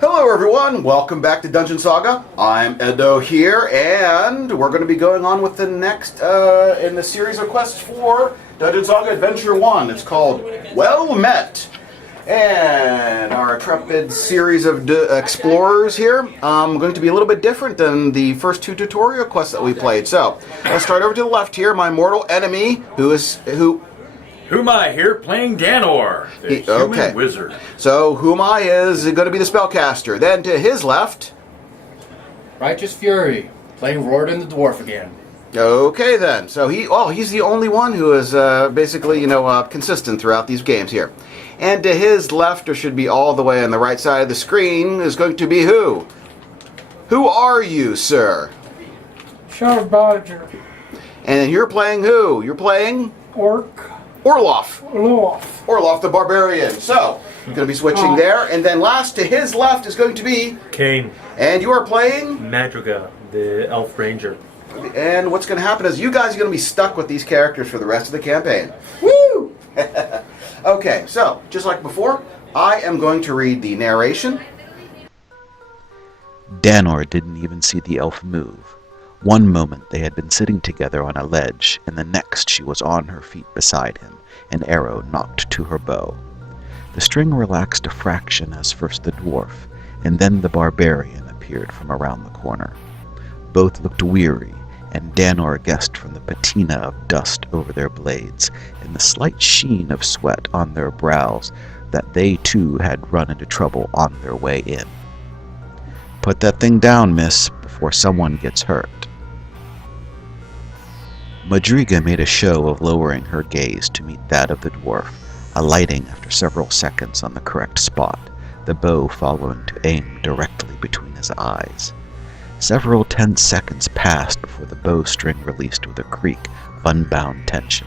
Hello everyone, welcome back to Dungeon Saga. I'm Edo here, and we're going to be going on with the next in the series of quests for Dungeon Saga Adventure 1. It's called Well Met. And our intrepid series of explorers here going to be a little bit different than the first two tutorial quests that we played. So, let's start over to the left here, my mortal enemy, Humai here, playing Danor, the human wizard. So Humai is going to be the spellcaster. Then to his left, Righteous Fury, playing Rorden the Dwarf again. Okay then. So he's the only one who is basically, consistent throughout these games here. And to his left, or should be all the way on the right side of the screen, is going to be who? Who are you, sir? Sheriff Badger. And you're playing who? You're playing? Orloff the Barbarian. So, I'm going to be switching there. And then last to his left is going to be... Kane. And you are playing? Madriga, the Elf Ranger. And what's going to happen is you guys are going to be stuck with these characters for the rest of the campaign. Woo! Okay, so, just like before, I am going to read the narration. Danor didn't even see the elf move. One moment they had been sitting together on a ledge, and the next she was on her feet beside him, an arrow knocked to her bow. The string relaxed a fraction as first the dwarf, and then the barbarian appeared from around the corner. Both looked weary, and Danor guessed from the patina of dust over their blades and the slight sheen of sweat on their brows that they too had run into trouble on their way in. "Put that thing down, miss, before someone gets hurt." Madriga made a show of lowering her gaze to meet that of the dwarf, alighting after several seconds on the correct spot, the bow following to aim directly between his eyes. Several tense seconds passed before the bowstring released with a creak of unbound tension.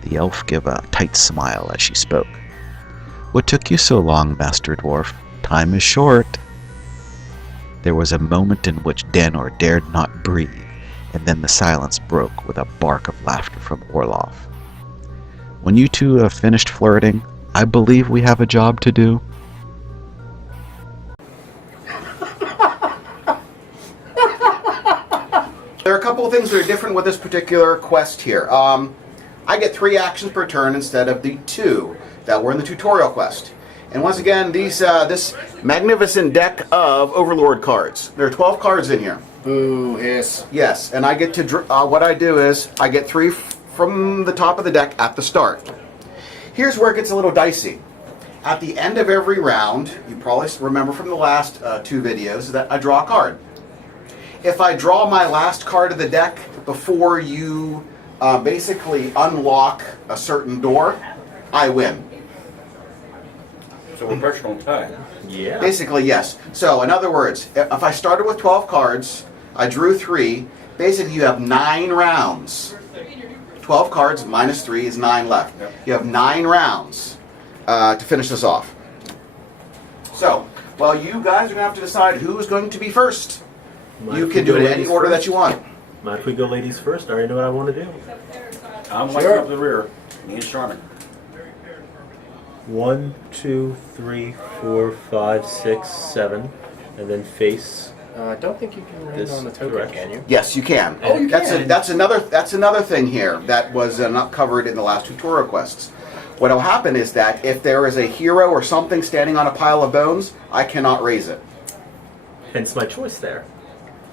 The elf gave a tight smile as she spoke. "What took you so long, Master Dwarf? Time is short." There was a moment in which Danor dared not breathe, and then the silence broke with a bark of laughter from Orloff. "When you two have finished flirting, I believe we have a job to do." There are a couple of things that are different with this particular quest here. I get 3 actions per turn instead of the 2 that were in the tutorial quest. And once again, this magnificent deck of Overlord cards. There are 12 cards in here. Boo, hiss. Yes, and I get to what I do is I get 3 from the top of the deck at the start. Here's where it gets a little dicey. At the end of every round, you probably remember from the last 2 videos that I draw a card. If I draw my last card of the deck before you basically unlock a certain door, I win. So we're pressure on time. Yeah. Basically, yes. So, in other words, if I started with 12 cards, I drew 3, basically you have 9 rounds. 12 cards minus 3 is 9 left. Yep. You have 9 rounds to finish this off. So, well, you guys are going to have to decide who's going to be first. You can do it in any order that you want. Mind if we go ladies first? I already know what I want to do. I'm like up the rear. Me and Charmin. 1, 2, 3, 4, 5, 6, 7, and then face. I don't think you can land This on the token, direction. can you? Yes, you can. Oh, you that's can. That's another thing here that was not covered in the last tutorial quests. What will happen is that if there is a hero or something standing on a pile of bones, I cannot raise it. Hence my choice there.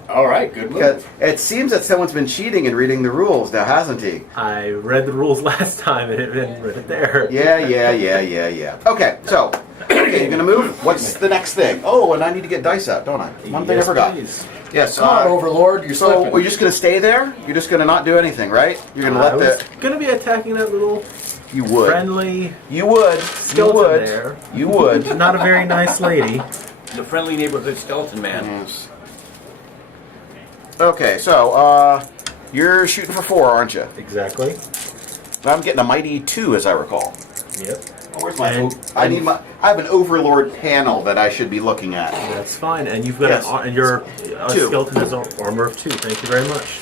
All right, good Because move. it seems that someone's been cheating and reading the rules now, hasn't he? I read the rules last time and it had right there. Yeah. Okay, so, okay, you're gonna move. What's the next thing? Oh, and I need to get dice out, don't I? One thing I Yes, forgot. please. Yes. Come on, Overlord, you're So, slipping. we're just gonna stay there? You're just gonna not do anything, right? You're gonna I let was the. going to be attacking that little You would. friendly, You would. You skeleton would. there. You would. not a very nice lady. The friendly neighborhood skeleton man. Yes. Okay, so you're shooting for 4, aren't you? Exactly. I'm getting a mighty 2, as I recall. Yep. Oh, where's my? And- I have an Overlord panel that I should be looking at. That's fine. And you've got Yes. and your 2. skeleton has armor of 2. Thank you very much.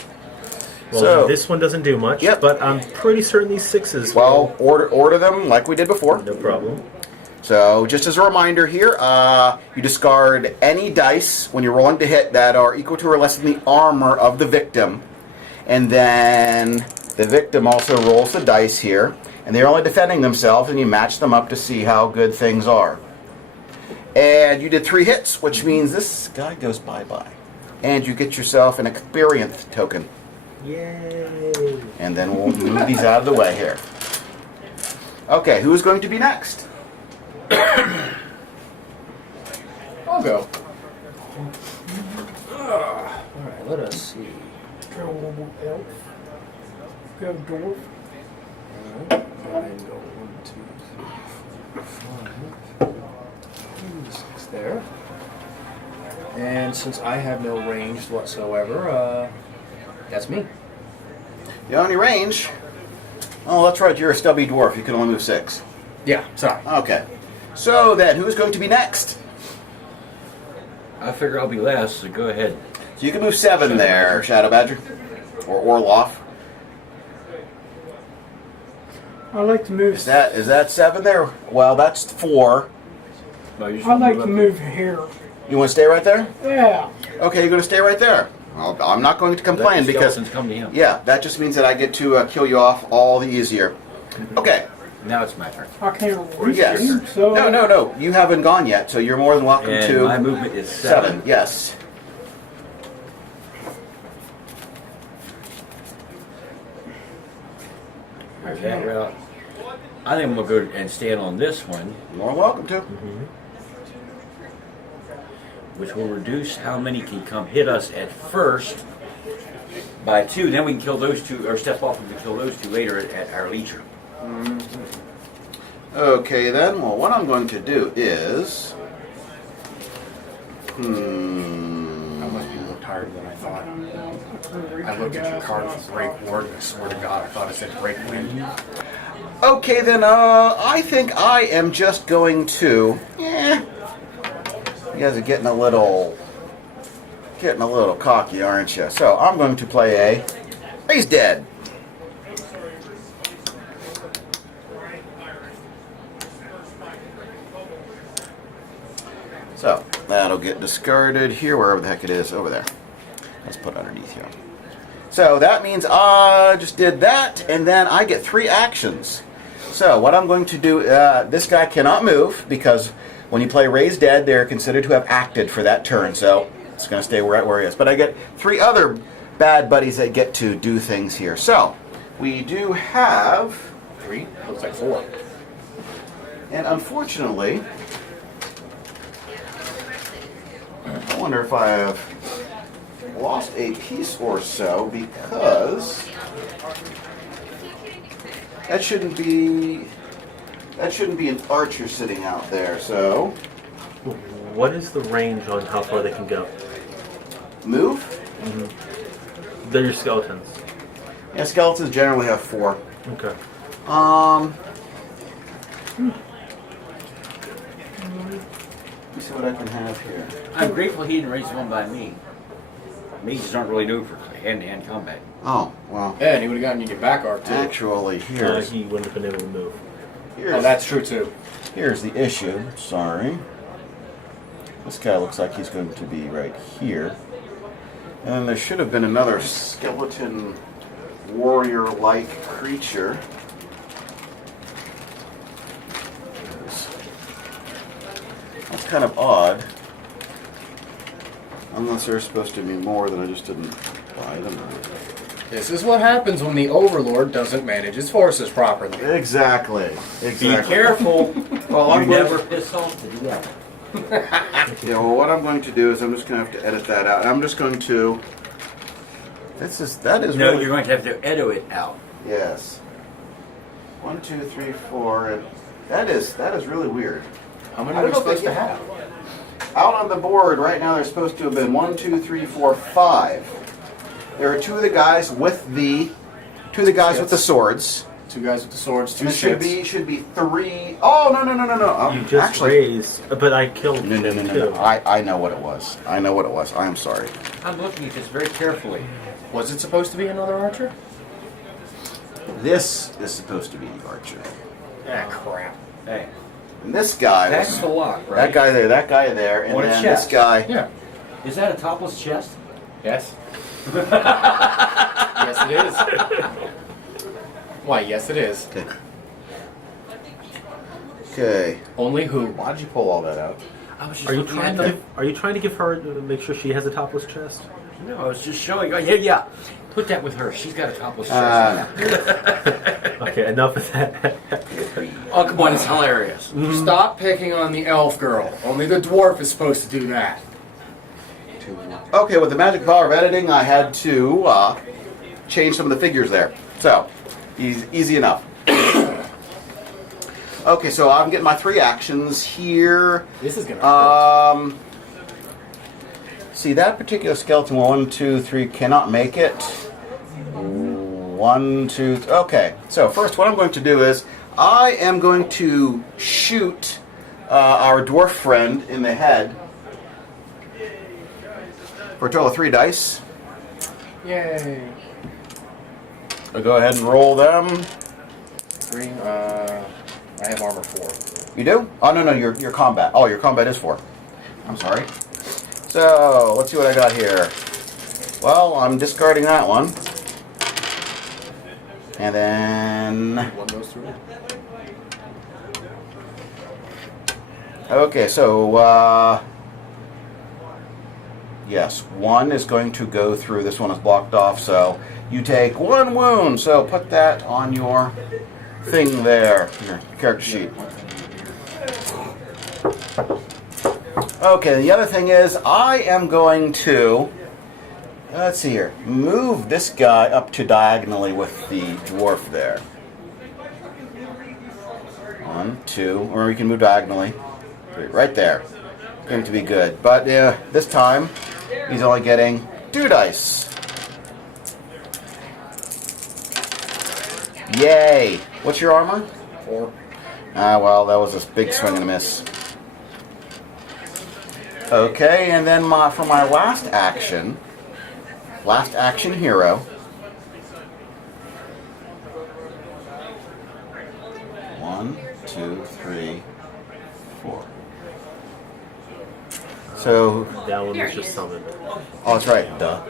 Well, So- this one doesn't do much, Yep. but I'm pretty certain these 6s Well, order them like we did before. no problem. So, just as a reminder here, you discard any dice when you're rolling to hit that are equal to or less than the armor of the victim. And then the victim also rolls the dice here. And they're only defending themselves, and you match them up to see how good things are. And you did 3 hits, which means this guy goes bye-bye. And you get yourself an experience token. Yay! And then we'll move these out of the way here. Okay, who's going to be next? I'll go. Alright, let us see. Go elf. Go dwarf. Alright, go 1, 2, 3, 4, 5. 6 there. And since I have no range whatsoever, that's me. The only range? Oh, that's right, you're a stubby dwarf. You can only move 6. Yeah, sorry. Okay. So then, who's going to be next? I figure I'll be last, so go ahead. So you can move 7 there, Shadow Badger. Or Orloff. I like to move. Is that 7 there? Well, that's 4. No, you should I like to up move here. You want to stay right there? Yeah. Okay, you're going to stay right there. Well, I'm not going to complain Let the because... skeletons come to him. Yeah, that just means that I get to kill you off all the easier. Okay. Now it's my turn. I can't reach Yes. him, so No. You haven't gone yet, so you're more than welcome And to... my movement is 7. Yes. There's that route. I think I'm going to go and stand on this one, More than welcome to. which will reduce how many can come hit us at first by 2. Then we can kill those 2, or step off and kill those 2 later at our leisure. Okay then, well what I'm going to do is... I must be more tired than I thought. I looked at your card for Break Ward, and I swear to God, I thought it said Break Wind. Okay then, I think I am just going to... You guys are getting a little cocky, aren't you? So I'm going to play a... He's dead. So that'll get discarded here, wherever the heck it is, over there. Let's put it underneath here. So that means I just did that, and then I get 3 actions. So what I'm going to do, this guy cannot move, because when you play Raise Dead, they're considered to have acted for that turn, so it's going to stay where he is. But I get 3 other bad buddies that get to do things here. So we do have... 3? Looks like 4. And unfortunately... I wonder if I have lost a piece or so, because that shouldn't be an archer sitting out there. So What is the range on how far they can go? move. They're your skeletons. Yeah, skeletons generally have 4. Okay. Let me see what I can have here. I'm grateful he didn't raise one by me. Mages aren't really known for hand-to-hand combat. Oh well. Yeah, and he would have gotten you your back arc, too. Actually, here's He wouldn't have been able to move. Oh, that's true, too. here's the issue. Sorry. This guy looks like he's going to be right here. And then there should have been another skeleton warrior-like creature. That's kind of odd. Unless there's supposed to be more that I just didn't buy them. This is what happens when the Overlord doesn't manage his forces properly. Exactly. Be careful. Well, You I'm never piss off to do that. Yeah, well, what I'm going to do is I'm just going to have to edit that out. I'm just going to... That is No, really... you're going to have to Edo it out. Yes. 1, 2, 3, 4. And that is really weird. How many I are don't we know if supposed they to get have? Out on the board right now, there's supposed to have been 1, 2, 3, 4, 5. There are 2 of the guys with the swords. 2 guys with the swords, 2 And it should be 3. Oh no! You just raised, but I killed No. him too. I know what it was. I am sorry. I'm looking at this very carefully. Was it supposed to be another archer? This is supposed to be the archer. Ah, crap. Hey, And this guy. That's the lock, right? That guy there, and What a then chest. this guy. Yeah. Is that a topless chest? Yes. Yes, it is. Why, yes, it is. Okay. Okay. Only who? Why'd you pull all that out? I was just Are you looking trying at to? Are you trying to give her make sure she has a topless chest? No, I was just showing. Oh, yeah. Put that with her. She's got a topless chest. Okay, enough of that. Oh, come on, it's hilarious. Stop picking on the elf girl. Only the dwarf is supposed to do that. Okay, with the magic power of editing, I had to change some of the figures there. So, easy enough. Okay, so I'm getting my 3 actions here. This is gonna hurt. See, that particular skeleton, 1, 2, 3, cannot make it. 1, 2, okay. So first, what I'm going to do is, I am going to shoot our dwarf friend in the head for a total of 3 dice. Yay. I'll go ahead and roll them. 3, I have armor 4. You do? Oh, no, your combat. Oh, your combat is 4. I'm sorry. So, let's see what I got here. Well, I'm discarding that one. And then... One goes through. Okay, so, yes, 1 is going to go through. This one is blocked off, so you take 1 wound. So put that on your thing there, your character sheet. Okay, the other thing is, I am going to, let's see here, move this guy up to diagonally with the dwarf there. 1, 2, or you can move diagonally. Right there. Going to be good. But this time, he's only getting 2 dice. Yay! What's your armor? 4. Ah, well, that was a big swing and a miss. Okay, and then for my last action hero. 1, 2, 3, 4. So, That one was just summoned. oh, that's right. Duh.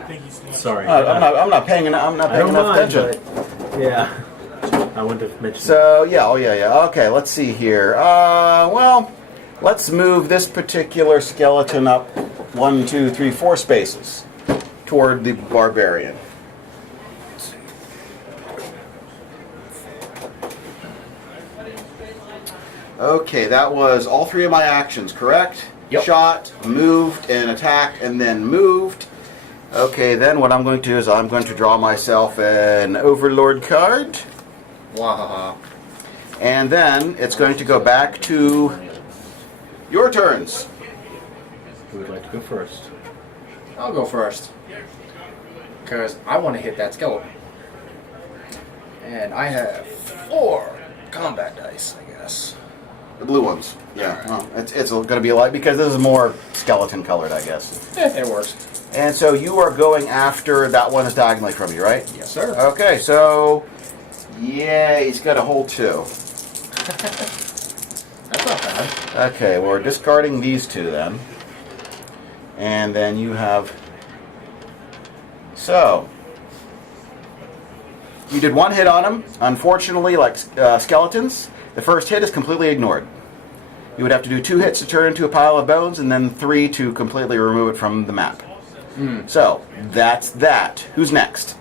Sorry. I'm not paying I enough don't mind, attention. but yeah. I wouldn't have mentioned. So yeah. Okay, let's see here. Well, let's move this particular skeleton up 1, 2, 3, 4 spaces toward the barbarian. Okay, that was all 3 of my actions, correct? Yep. Shot, moved, and attacked, and then moved. Okay, then what I'm going to do is I'm going to draw myself an Overlord card. Wahaha. And then it's going to go back to your turns. Who would like to go first? I'll go first. Because I want to hit that skeleton. And I have 4 combat dice, I guess. The blue ones. Yeah. Well, it's going to be light because this is more skeleton colored, I guess. It works. And so you are going after that one is diagonally from you, right? Yes, sir. Okay, so yeah, he's got a whole 2. That's not bad. Okay, we're discarding these 2 then. And then you have... So, you did 1 hit on him. Unfortunately, like skeletons, the first hit is completely ignored. You would have to do 2 hits to turn into a pile of bones, and then 3 to completely remove it from the map. So, that's that. Who's next?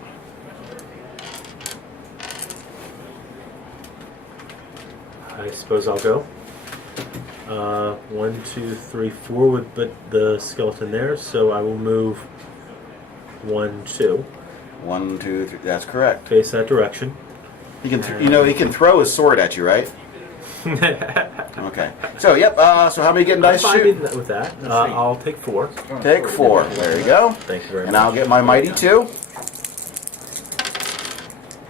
I suppose I'll go. 1, 2, 3, 4 with the skeleton there, so I will move 1, 2. 1, 2, 3. That's correct. Face that direction. He can, he can throw his sword at you, right? Okay. So, yep. So, how many getting dice I'm fine shoot? with that. I'll take 4. Take 4. There you go. Thank you very And much. I'll get my mighty 2.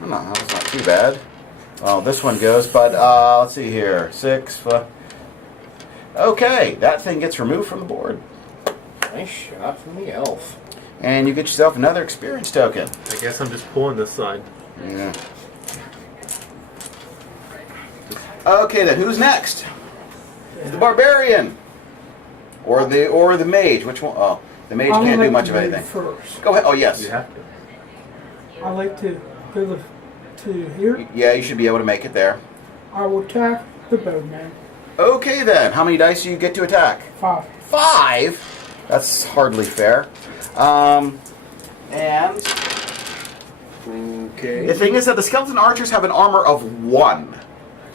Oh, no, that's not too bad. Well, this one goes, but let's see here. 6. Okay, that thing gets removed from the board. Nice shot from the elf. And you get yourself another experience token. I guess I'm just pulling this side. Yeah. Okay, then who's next? The barbarian. Or the mage. Which one? Oh, the mage I can't like do much to of move anything. First, Go ahead. Oh yes. You have to. I like to go to here. Yeah, you should be able to make it there. I will attack the bowman. Okay then. How many dice do you get to attack? 5. 5. That's hardly fair. And Okay. the thing is that the skeleton archers have an armor of 1.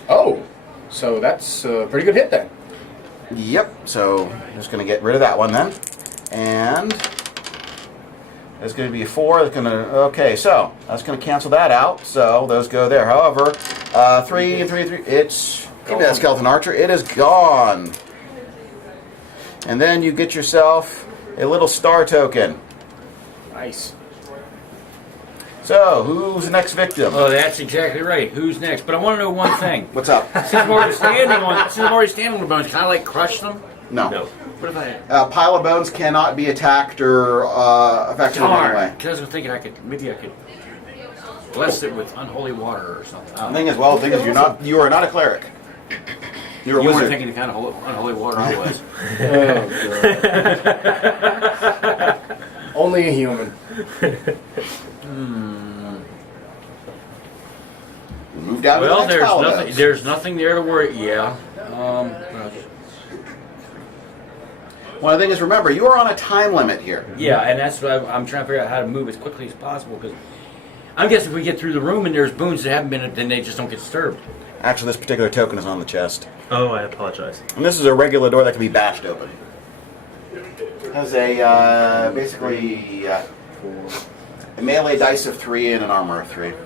Oh, so that's a pretty good hit then. Yep. So I'm just going to get rid of that one then. And there's going to be a 4. That's going to. Okay. So that's going to cancel that out. So those go there. However, 3 and 3 and 3. It's give me that skeleton archer. It is gone. And then you get yourself a little star token. Nice. So, who's the next victim? Oh, that's exactly right. Who's next? But I want to know one thing. What's up? Since I'm already standing on the bones, can I like crush them? No. No. What if I A pile of bones cannot be attacked or affected in any way. Because I was thinking I could bless it with unholy water or something. The thing is, you are not a cleric. You're a You weren't wizard. thinking the kind of unholy water I was. Only a human. Move down to Well, the next pile of there's nothing. bones. There's nothing there to worry. Yeah. One of the things is, remember, you are on a time limit here. Yeah, and that's what I'm trying to figure out how to move as quickly as possible because I'm guessing if we get through the room and there's boons that haven't been, then they just don't get disturbed. Actually, this particular token is on the chest. Oh, I apologize. And this is a regular door that can be bashed open. It has a, basically, a melee dice of 3 and an armor of 3. 1,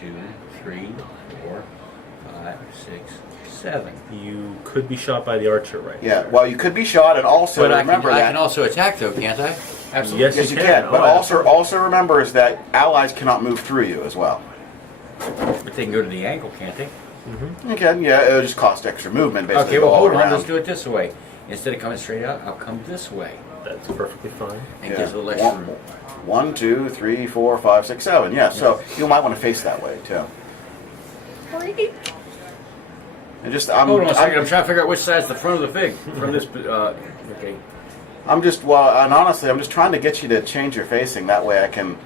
2, 3, 4, 5, 6, 7. You could be shot by the archer, right? Yeah, well, you could be shot, and also But I remember can that. also attack though, can't I? Absolutely. Yes, you can. But Oh, also remember is that allies cannot move through you as well. But they can go to the ankle, can't they? You can, yeah. It'll just cost extra movement, basically. Okay, well all hold on. around. Let's do it this way. Instead of coming straight out, I'll come this way That's perfectly fine. and Yeah. gives a little extra room. 1, 2, 3, 4, 5, 6, 7. Yeah, so you might want to face that way too. And just Hold on a second. I'm trying to figure out which side's the front of the fig from this. Okay. I'm just and honestly, I'm just trying to get you to change your facing. That way, I can,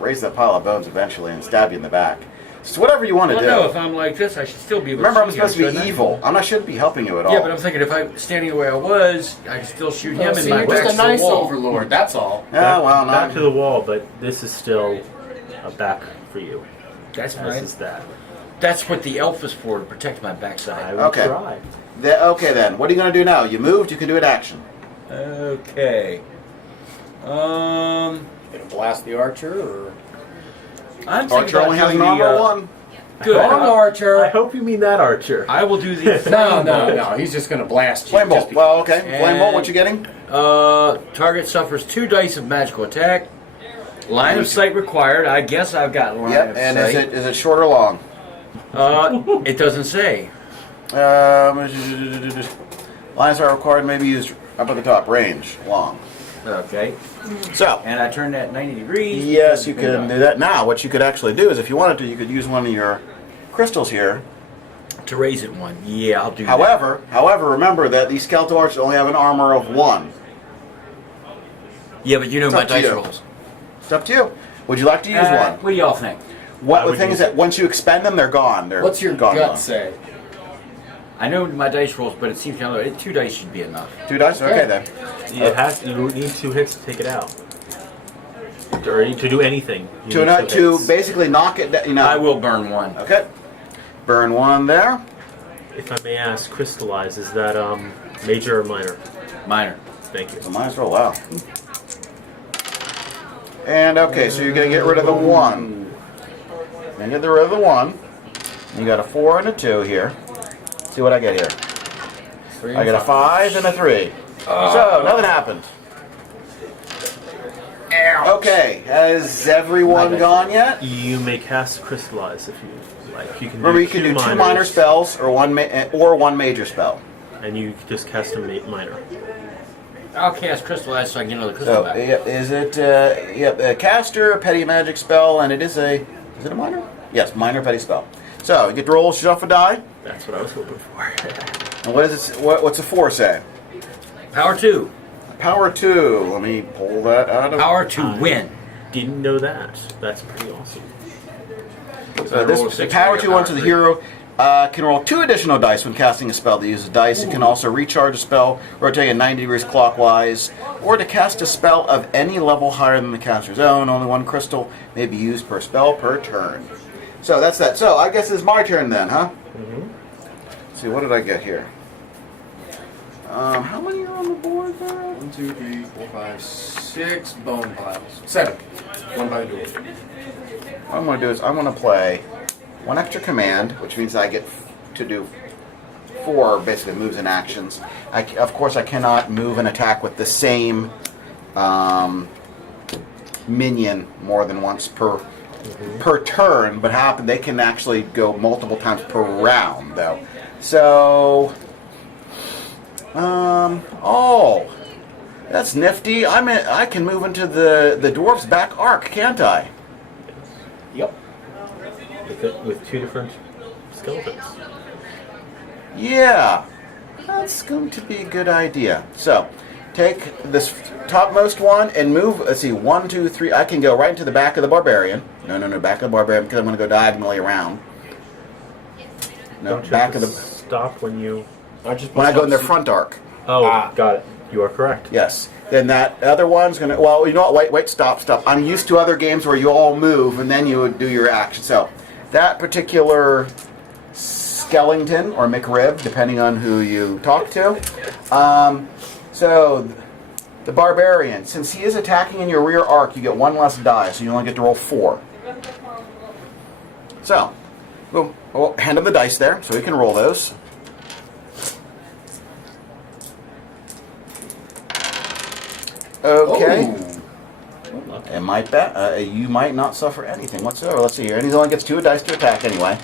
raise that pile of bones eventually and stab you in the back. It's whatever you want to Well, do. no, if I'm like this, I should still be able Remember, to I'm shoot supposed him, to be shouldn't I? evil. I shouldn't be helping you at all. Yeah, but I'm thinking if I'm standing the way I was, I can still shoot him See, in my you're back just to a the nice wall. overlord, that's all. Yeah, well, back not to the wall, but this is still a back for you. That's This fine. is that. That's what the elf is for, to protect my I backside. will Okay. try. Okay, then. What are you going to do now? You moved. You can do an action. Okay. Gonna blast the archer, or I'm thinking Archer about only has an doing armor the, of 1. Good. wrong archer. I hope you mean that archer. I will do the No. He's just gonna blast you. Flame bolt. just because- Well, okay. Flame bolt. What you getting? Target suffers 2 dice of magical attack. Line of sight required. I guess I've got line Yep. of And sight. is it short or long? It doesn't say. Lines are required. Maybe used up at the top. Range long. Okay. So. And I turn that 90 degrees. Yes, you can do that. Now, what you could actually do is, if you wanted to, you could use one of your crystals here. To raise it 1. Yeah, I'll do However, remember that these skeletal archers only have an armor of 1. that. Yeah, but you know It's my up to dice you. rolls. It's up to you. Would you like to use one? What do y'all think? What I the would thing is use that once you expend them, they're gone. They're What's your gone. gut say? I know my dice rolls, but it seems kind of 2 dice should be enough. 2 dice? Okay, Yeah. then. You need 2 hits to take it out. Or to do anything. You To, need not, 2 to hits. basically knock it down. I will burn 1. Okay. Burn 1 there. If I may ask, crystallize, is that major or minor? Minor. Thank you. So might as well. Wow. And okay, so you're going to get rid of the 1. And get rid of the 1. You got a 4 and a 2 here. See what I get here. 3 I and get a 5 and a 3. So, nothing happened. Okay, has everyone gone yet? You may cast crystallize if you like. You can Remember, do you can do 2 minors, minor spells or one major spell. and you just cast a minor. I'll cast Crystallize so I can get another crystal So, back. is it, a caster, a petty magic spell, and is it a minor? Yes, minor petty spell. So you get to roll yourself a die. That's what I was hoping for. And what is it? What's a 4 say? Power 2. Power 2. Let me pull that out of. Power to win. Didn't know that. That's pretty awesome. So this power 2 onto the hero can roll 2 additional dice when casting a spell that uses dice. It can also recharge a spell, rotate 90 degrees clockwise, or to cast a spell of any level higher than the caster's own. Only 1 crystal may be used per spell per turn. So that's that. So I guess it's my turn then, huh? Mm-hmm. Let's see, what did I get here? How many are on the board there? 1, 2, 3, 4, 5, 6 bone piles. 7. 1 by the door. What I'm going to do is I'm going to play 1 extra command, which means I get to do 4 basically moves and actions. Of course, I cannot move and attack with the same minion more than once per turn, but they can actually go multiple times per round, though. So, oh, that's nifty. I can move into the dwarf's back arc, can't I? Yep. With 2 different skeletons. Yeah, that's going to be a good idea. So, take this topmost one and move. Let's see, 1, 2, 3. I can go right into the back of the barbarian. No, back of the barbarian because I'm going to go diagonally around. No, Don't you back have of to the. stop when you... When I go in their front arc. Oh, got it. You are correct. Yes. Then that other one's going to. Well, you know what? Wait, stop. I'm used to other games where you all move and then you would do your action. So, that particular skeleton or McRib, depending on who you talk to. So, the barbarian, since he is attacking in your rear arc, you get 1 less die, so you only get to roll 4. So, we'll hand him the dice there, so he can roll those. Okay. And you might not suffer anything whatsoever. Let's see here. And he only gets 2 dice to attack anyway.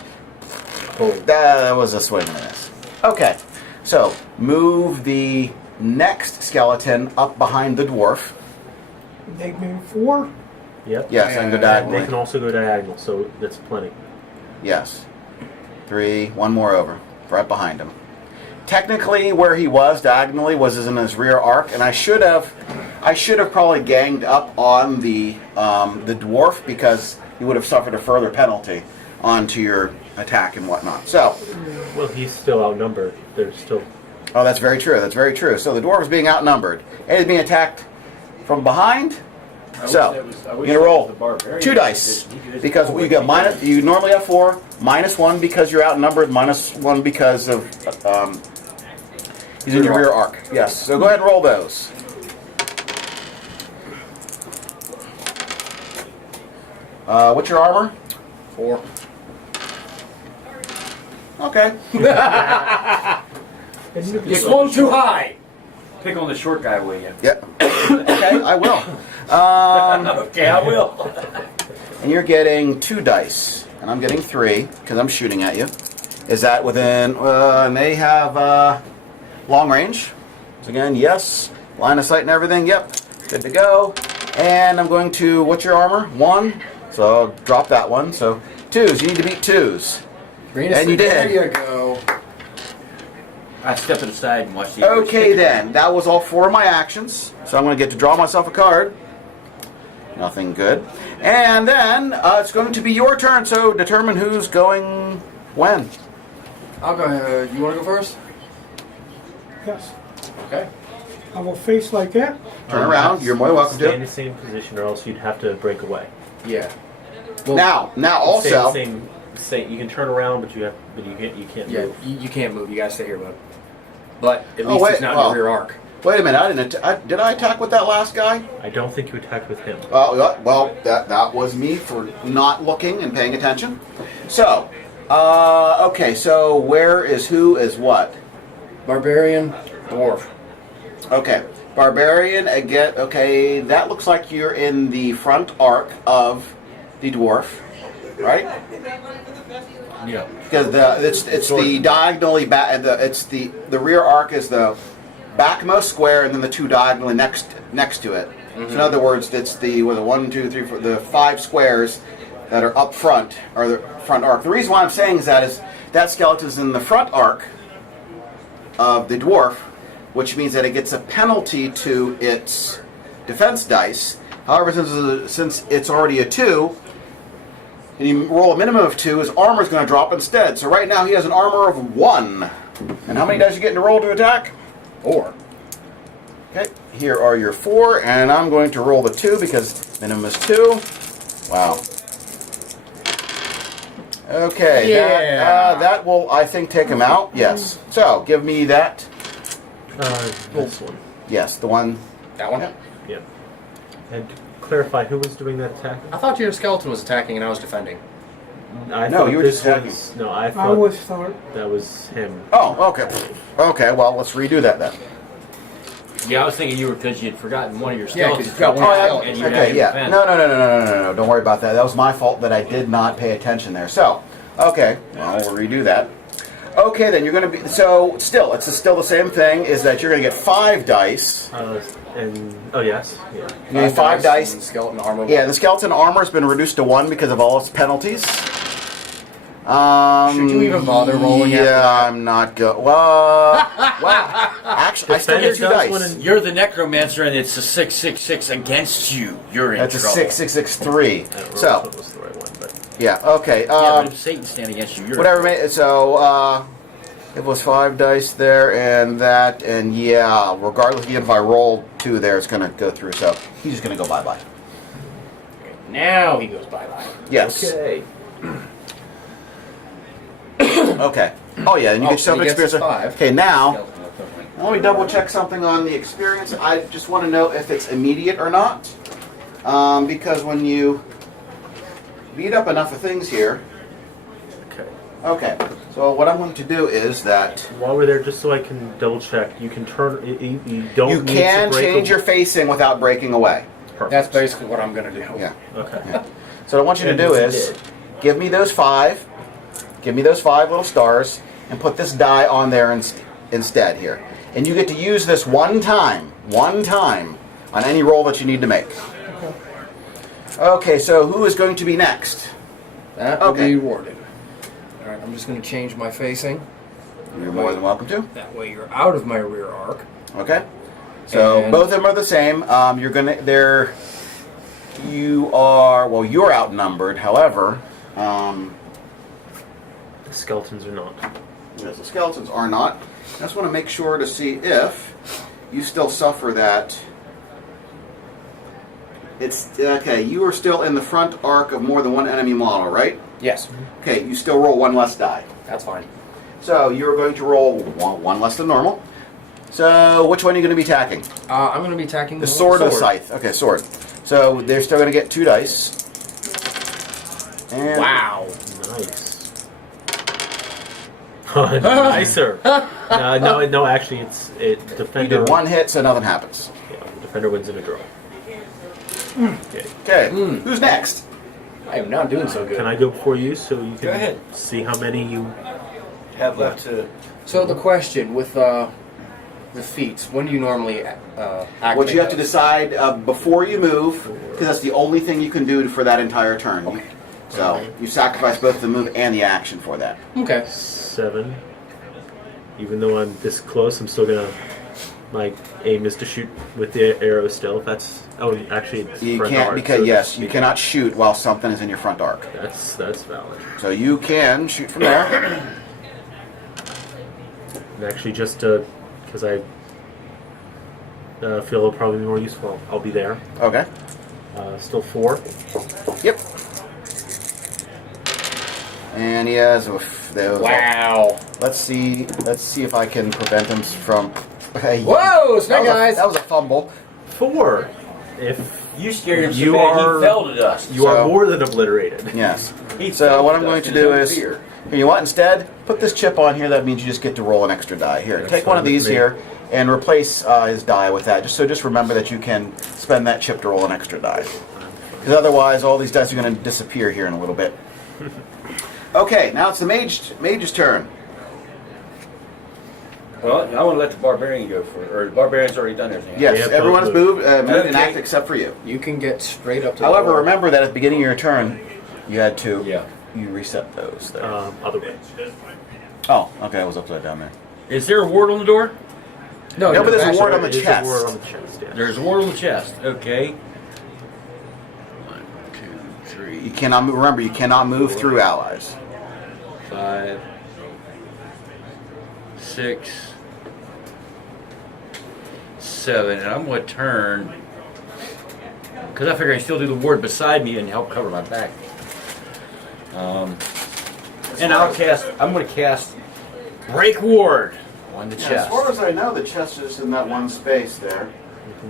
Oh. That was a swing and a miss. Okay. So, move the next skeleton up behind the dwarf. They move 4. Yep. Yes, and go They diagonally. can also go diagonal, so that's plenty. Yes. 3, 1 more over. Right behind him. Technically, where he was diagonally was in his rear arc, and I should have probably ganged up on the dwarf because he would have suffered a further penalty onto your attack and whatnot. So, Well, he's still outnumbered. There's still... oh, that's very true. That's very true. So the dwarf is being outnumbered and he's being attacked from behind. So you're gonna roll 2 dice because you get minus. You normally have 4, -1 because you're outnumbered, -1 because of he's in your rear arc. Yes. So go ahead and roll those. What's your armor? 4. Okay. You swung too high. Pick on the short guy, will you? Yep. Okay, I will. Okay, I will. And you're getting 2 dice, and I'm getting 3 because I'm shooting at you. Is that within? And they have long range. So again, yes, line of sight and everything. Yep, good to go. And I'm going to. What's your armor? 1. So I'll drop that one. So 2s. You need to beat 2s. And you did. There you go. I stepped aside and watched the. Okay then, that was all 4 of my actions. So I'm going to get to draw myself a card. Nothing good. And then it's going to be your turn. So determine who's going when. I'll go ahead. You want to go first? Yes. Okay. I will face like that. Turn around. You're more than welcome Stay in to. the same position, or else you'd have to break away. Yeah. Well, Now Stay in also. the same. You can turn around, but you can't Yeah, move. you can't move. You gotta stay here, bud. But at Oh, least wait, it's not well. in your rear arc. Wait a minute. Did I attack with that last guy? I don't think you attacked with him. Well, that was me for not looking and paying attention. So, okay. So where is who is what? Barbarian, dwarf. Okay, barbarian again. Okay, that looks like you're in the front arc of the dwarf, right? Yeah. Because it's the diagonally back. It's the rear arc is the backmost square, and then the 2 diagonally next to it. So in other words, it's the 1, 2, 3, 4, the 5 squares that are up front, or the front arc. The reason why I'm saying is that skeleton's in the front arc of the dwarf, which means that it gets a penalty to its defense dice. However, since it's already a 2, and you roll a minimum of 2, his armor is going to drop instead. So right now he has an armor of 1. And how many dice you getting to roll to attack? 4. Okay, here are your 4, and I'm going to roll the 2 because minimum is 2. Wow. Okay, Yeah. that will, I think, take him out. Yes. So, give me that. This one. Yes, the one. That one? Yeah. Yeah. And to clarify, who was doing that attack? I thought your skeleton was attacking and I was defending. I No, thought you were this just attacking. was, no, I I thought was start. that was him. Oh, okay. Okay, well, let's redo that then. Yeah, I was thinking you were because you'd forgotten one of your Yeah, 'cause skeletons. you forgot one of your skeletons. and you had Okay, him yeah. defend. No. Don't worry about that. That was my fault that I did not pay attention there. So, okay, well, we'll redo that. Okay, then you're going to be. So, still, it's still the same thing. Is that you're going to get 5 dice. And oh yes, yeah. You get 5 dice. and skeleton armor. Yeah, the skeleton armor has been reduced to 1 because of all its penalties. Should you even bother rolling after Yeah, that? I'm not good. Well, actually, I still get 2 Defender does dice. one You're the necromancer, and it's a 666 against you. You're in That's a trouble. 6, 3. I don't know So, if that was the right one, but yeah, okay. Yeah, but if Satan's standing against you, you're Whatever. So, it was 5 dice there, and that, and yeah, regardless if I roll 2 there, it's going to go through. So, he's just going to go bye-bye. Now he goes bye-bye. Yes. okay. Okay. Oh, yeah, and you Oh, get so some he gets experience. 5. Okay, now, let me double check something on the experience. I just want to know if it's immediate or not. Because when you beat up enough of things here. Okay. Okay, so what I'm going to do is that While we're there, just so I can double check, you can turn. You don't. you need can to break change a- your facing without breaking away. Perfect. That's basically what I'm going to do. Yeah. Okay. So what I want you to And do yes, is it did. give me those 5. Give me those 5 little stars and put this die on there instead here. And you get to use this one time on any roll that you need to make. Okay, so who is going to be next? That will Okay. be rewarded. Alright, I'm just going to change my facing. You're more than welcome to. That way you're out of my rear arc. Okay. So And- both of them are the same. You're outnumbered. However, The skeletons are not. yes, the skeletons are not. I just want to make sure to see if you still suffer that. It's okay. You are still in the front arc of more than one enemy model, right? Yes, Okay. You still roll 1 less die. that's fine. So you're going to roll one less than normal. So which one are you going to be attacking? I'm going to be attacking The sword or the scythe? Okay, sword. So they're still going to get 2 dice. And Wow. Nice. Nicer. No. Actually, You defender. did 1 hit, so nothing happens. Yeah, defender wins in a draw. Okay. Okay. Who's next? I am not doing so good. Can I go before you so you can Go ahead. see how many you? have left to. So the question with the feats, when do you normally activate What you have to those? decide before you move, because that's the only thing you can do for that entire turn. So you sacrifice both the move and the action for that. Okay. 7. Even though I'm this close, I'm still gonna. My aim is to shoot with the arrow still. If that's actually it's You front can't arc, because so yes, you cannot shoot while something is in your front arc. That's valid. So you can shoot from there. And actually, just because I feel it'll probably be more useful, I'll be there. Okay. Still 4. Yep. And he has. Wow. Let's see if I can prevent him from. Hey, Whoa, Snake that was a- Eyes! That was a fumble. 4. If You scared him so You bad are- he fell to dust. you are So- more than obliterated. Yes. He So fell what to I'm going dust to in do his is, own fear. you know what? Instead, put this chip on here. That means you just get to roll an extra die. Here, That's take one of fine with these me. here and replace his die with that. Just remember that you can spend that chip to roll an extra die. Because otherwise, all these dice are going to disappear here in a little bit. Okay, now it's the mage's turn. Well, I want to let the barbarian go for it. Or the barbarian's already done everything. Yes, Yeah, everyone has both moved and Okay. acted except for you. You can get straight up to However, the door. remember that at the beginning of your turn, You had to. Yeah. You reset those there. Other way. Oh, okay. I was upside down there. Is there a ward on the door? No, No, but there's a back- ward on the It is a chest. word on the chest, yeah. There's a ward on the chest. Okay. 1, 2, 3, You cannot move. Remember, you cannot move through allies. 5, 6, 7, and I'm going to turn because I figure I can still do the ward beside me and help cover my back. And I'm going to cast Break Ward on the Yeah, as chest. far as I know, the chest is in that one space there.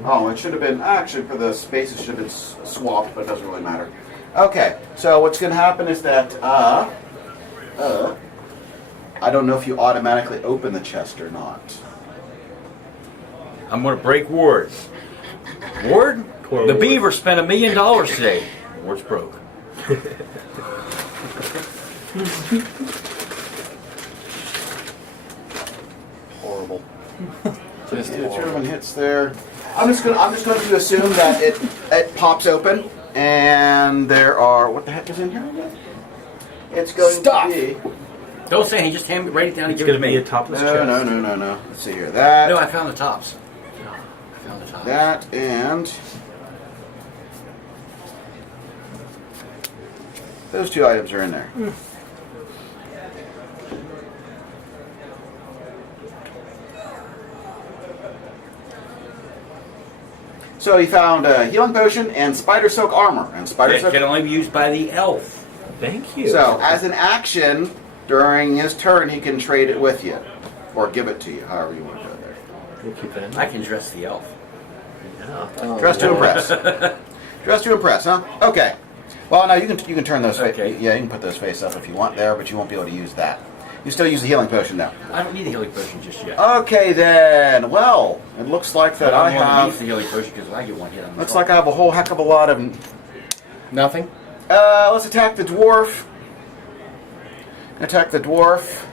Oh, it should have been, actually, for the spaces should have been swapped, but it doesn't really matter. Okay, so what's going to happen is that, I don't know if you automatically open the chest or not. I'm going to break Ward. Ward? Core The ward. beaver spent $1 million today. Ward's broke. Horrible. Just The horrible. tournament hits there. I'm just going to assume that it pops open, and there are, what the heck is in here again? It's going Stuff. to be, Don't say anything, just write it down and It's give it going to to be me. a topless no, chest. no. Let's see here. That, No, I found the tops. I found the tops. that, and those two items are in there. So he found a healing potion and spider silk armor. And spider That silk. can only be used by the elf. Thank you. So as an action during his turn, he can trade it with you, or give it to you, however you want to do it there. We'll keep that in I mind. can dress the elf. Yeah. Dress to impress. Dress to impress, huh? Okay. Well, now you can turn those. Okay. Yeah, you can put those face up if you want there, but you won't be able to use that. You still use the healing potion now. I don't need a healing potion just yet. Okay then. Well, it looks like that I I don't want to use have. the healing potion because I get one hit on the Looks like I have a whole heck of a lot of. Nothing. Let's attack the dwarf. Attack the dwarf.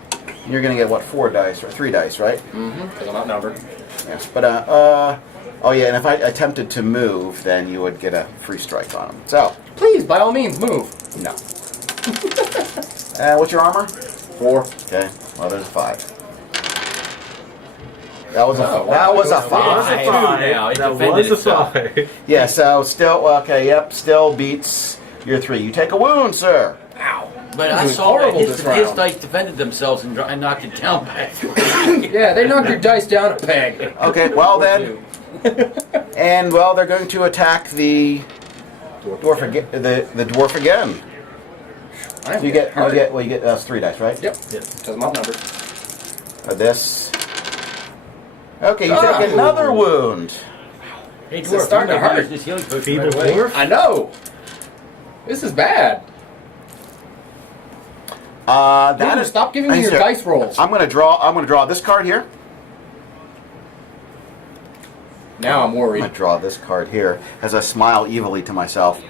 You're gonna get what, 4 dice or 3 dice, right? Mm-hmm. Because I'm outnumbered. Yes, but oh yeah, and if I attempted to move, then you would get a free strike on him. So, Please, by all means, move. no. What's your armor? 4. Okay, well there's a 5. That was a Oh, that was a wow. 5. Two now. It That defended was a itself. 5. Yeah, so still okay. Yep, still beats your 3. You take a wound, sir. Ow. But I It was saw that horrible his this round. dice defended themselves and knocked it down by 3. Yeah, they knocked your dice down a peg. Okay, well then, and well they're going to attack the dwarf again. The dwarf again. I'm You get hurt. you get that's 3 dice, right? Yep. Yeah. Because I'm outnumbered. This. Okay, you Ah. take another wound. Hey, It's Dwarf, starting to you may hurt. use this healing potion Feeble right away. dwarf? I know. This is bad. That Dude, is. stop giving me your so dice rolls. I'm gonna draw this card here. Now I'm I'm worried. gonna draw this card here as I smile evilly to myself,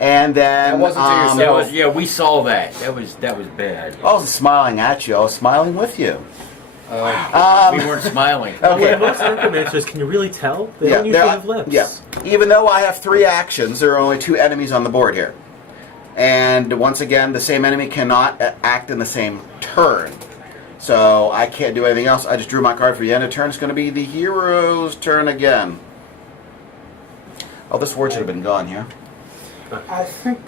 and then That wasn't to yourself. That was, yeah, we saw that. That was bad. I wasn't smiling at you. I was smiling with you. We weren't smiling. Okay. Well, most necromancers, can you really tell? They don't usually have lips. Yeah. Even though I have 3 actions, there are only 2 enemies on the board here. And once again, the same enemy cannot act in the same turn. So I can't do anything else. I just drew my card for the end of turn. It's going to be the hero's turn again. Oh, this word should have been gone here. I think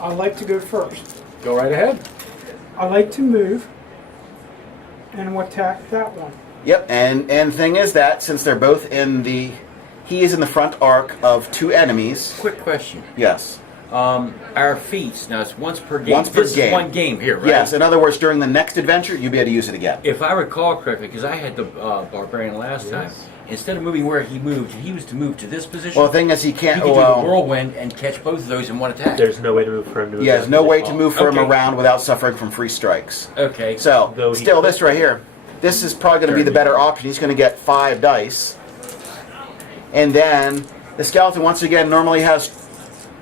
I'd like to go first. Go right ahead. I like to move and attack that one. Yep, and thing is that since they're both in the... He is in the front arc of 2 enemies. Quick question. Yes. Our feats, now it's once per game. Once per this game. is one game here, right? Yes, in other words, during the next adventure, you'll be able to use it again. If I recall correctly, because I had the barbarian last time, instead of moving where he moved, he was to move to this position. Well, the thing is, he he can't... could do the well, whirlwind and catch both of those in one attack. There's no way to move for him to move. he has that no way to position. move for him Okay. around without suffering from free strikes. Okay. So, Though he still, could- this right here, this is probably going to be the better option. He's going to get 5 dice. And then, the skeleton, once again, normally has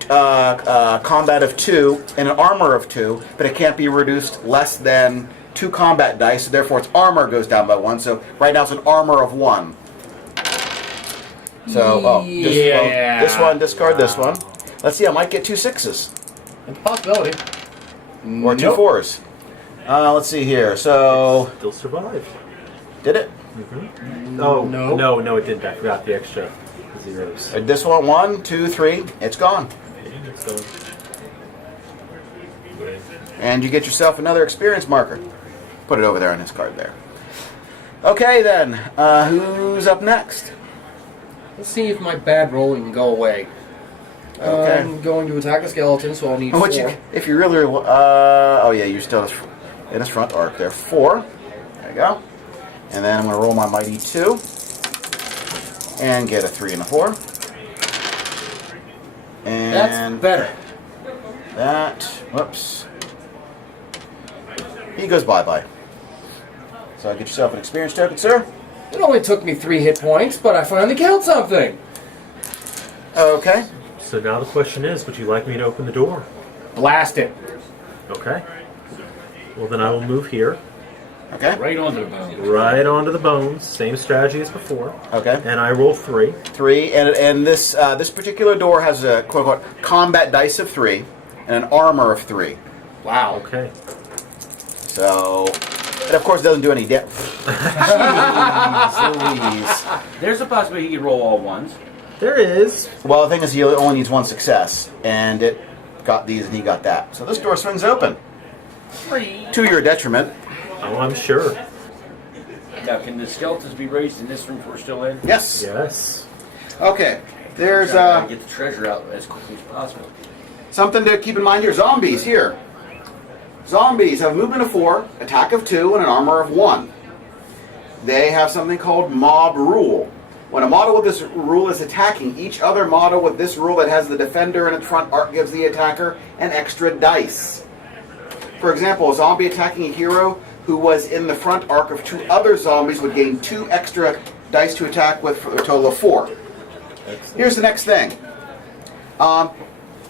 combat of 2 and an armor of 2, but it can't be reduced less than 2 combat dice, so therefore its armor goes down by 1. So, right now it's an armor of 1. So, Yeah. this one, discard this one. Let's see, I might get 2 6s. It's a possibility. Or two Nope. 4s. Let's see here. So, Still survived. did it? Oh, No. no, it didn't. I forgot the extra zeros. This one, 1, 2, 3. It's gone. It's gone. And you get yourself another experience marker. Put it over there on his card there. Okay, then. Who's up next? Let's see if my bad rolling can go away. Okay. I'm going to attack the skeleton, so I'll need 4. What you, if you really, oh yeah, you're still in his front arc there. 4. There you go. And then I'm going to roll my mighty 2 and get a 3 and a 4. And That's better. that, whoops. He goes bye-bye. So get yourself an experience token, sir. It only took me 3 hit points, but I finally killed something. Okay. So now the question is, would you like me to open the door? Blast it. Okay. Well, then I will move here, Okay. Right onto the bone. right onto the bones. Same strategy as before. Okay. And I roll 3. 3, and this this particular door has a quote-unquote combat dice of 3 and an armor of 3. Wow. Okay. So, and of course it doesn't do any damage. Jeez. There's a possibility he could roll all ones. There is. Well, the thing is, he only needs 1 success, and it got these and he got that. So this door swings open. To your detriment. Oh, I'm sure. Now, can the skeletons be raised in this room if we're still in? Yes. Yes. Okay. There's Gotta get the treasure out as quickly as possible. something to keep in mind here. Zombies here. Zombies have a movement of 4, attack of 2, and an armor of 1. They have something called mob rule. When a model with this rule is attacking, each other model with this rule that has the defender in its front arc gives the attacker an extra dice. For example, a zombie attacking a hero who was in the front arc of 2 other zombies would gain 2 extra dice to attack with for a total of 4. Here's the next thing.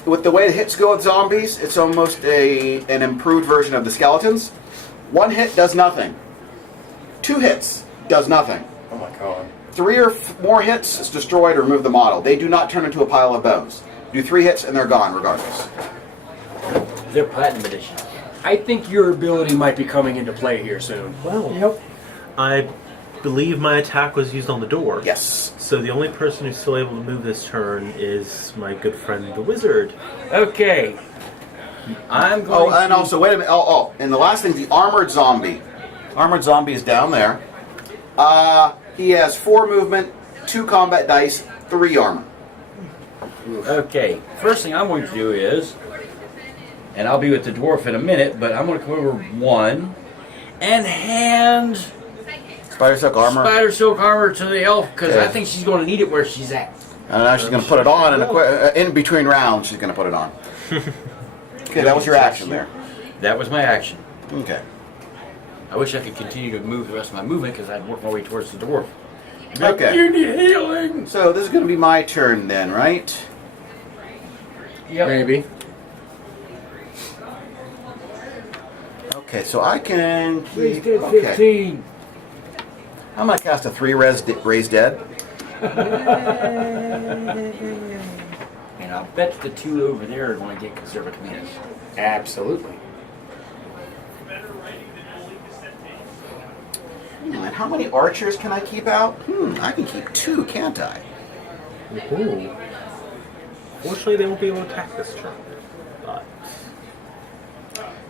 With the way the hits go with zombies, it's almost an improved version of the skeletons. 1 hit does nothing. 2 hits does nothing. Oh my god. 3 or more hits, it's destroyed or remove the model. They do not turn into a pile of bones. Do 3 hits and they're gone regardless. They're platinum edition. I think your ability might be coming into play here soon. Well, Yep. I believe my attack was used on the door. Yes. So the only person who's still able to move this turn is my good friend the wizard. Okay. I'm going Oh, and to... also, wait a minute. And the last thing, the armored zombie. Armored zombie is down there. He has 4 movement, 2 combat dice, 3 armor. Okay. First thing I'm going to do is, and I'll be with the dwarf in a minute, but I'm going to come over 1 and hand Spider silk armor. spider silk armor to the elf because Okay. I think she's going to need it where she's at. And now she's going to put it on in between rounds. She's going to put it on. Okay, that was your action there. That was my action. Okay. I wish I could continue to move the rest of my movement because I'd work my way towards the dwarf. Okay. You need healing. So this is going to be my turn then, right? Yep. Maybe. Okay, so I can He's keep. dead Okay. 15. I'm going to cast a 3 raise dead. And I'll bet the 2 over there are going to get conservative minutes. Absolutely. And how many archers can I keep out? I can keep 2, can't I? Ooh. Fortunately, they won't be able to attack this turn.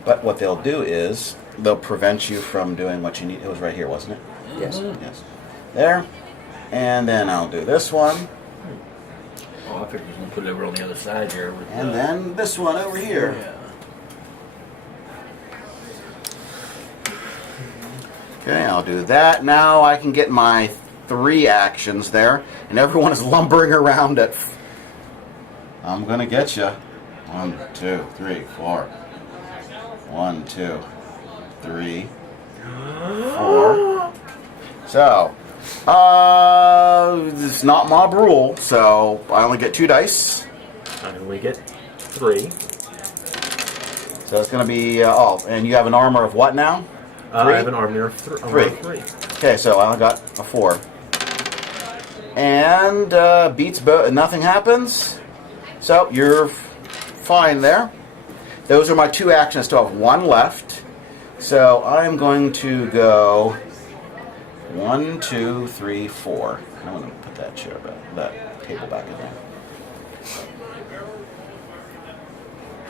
But what they'll do is they'll prevent you from doing what you need. It was right here, wasn't it? Yes. Yes. There. And then I'll do this one. Oh, I figured he was going to put it over on the other side here. With, And then this one over here. Yeah. Okay, I'll do that. Now I can get my 3 actions there. And everyone is lumbering around it. I'm going to get you. 1, 2, 3, 4. 1, 2, 3, 4. So, it's not mob rule, so I only get 2 dice. I only get 3. So it's going to be, and you have an armor of what now? I 3? have an armor of 3. 3. Okay, so I only got a 4. And beats both, nothing happens. So you're fine there. those are my 2 actions. I still have 1 left. So I'm going to go 1, 2, 3, 4. I'm going to put that table back in there.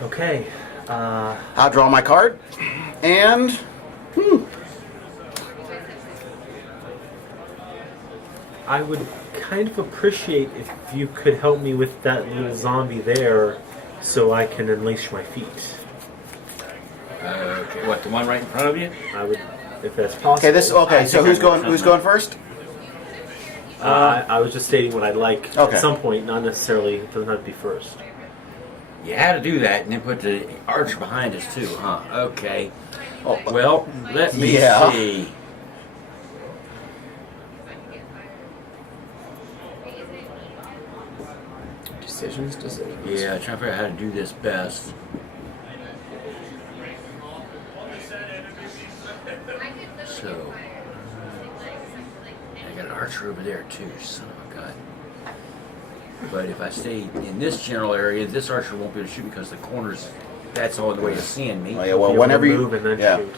Okay. I'll draw my card. And... I would kind of appreciate if you could help me with that little zombie there so I can unleash my feet. Okay, what, the one right in front of you? I would, if that's possible. Okay, so who's going first? I was just stating what I'd like Okay. at some point, not necessarily, it doesn't have to be first. You had to do that and then put the archer behind us too, huh? Okay. Oh, well, let me see. Decisions. Yeah, trying to figure out how to do this best. So, I got an archer over there too, son of a gun. But if I stay in this general area, this archer won't be able to shoot because the corners, that's all the way of seeing me. Oh, yeah, well, Be able whenever to you... move and then Yeah. shoot.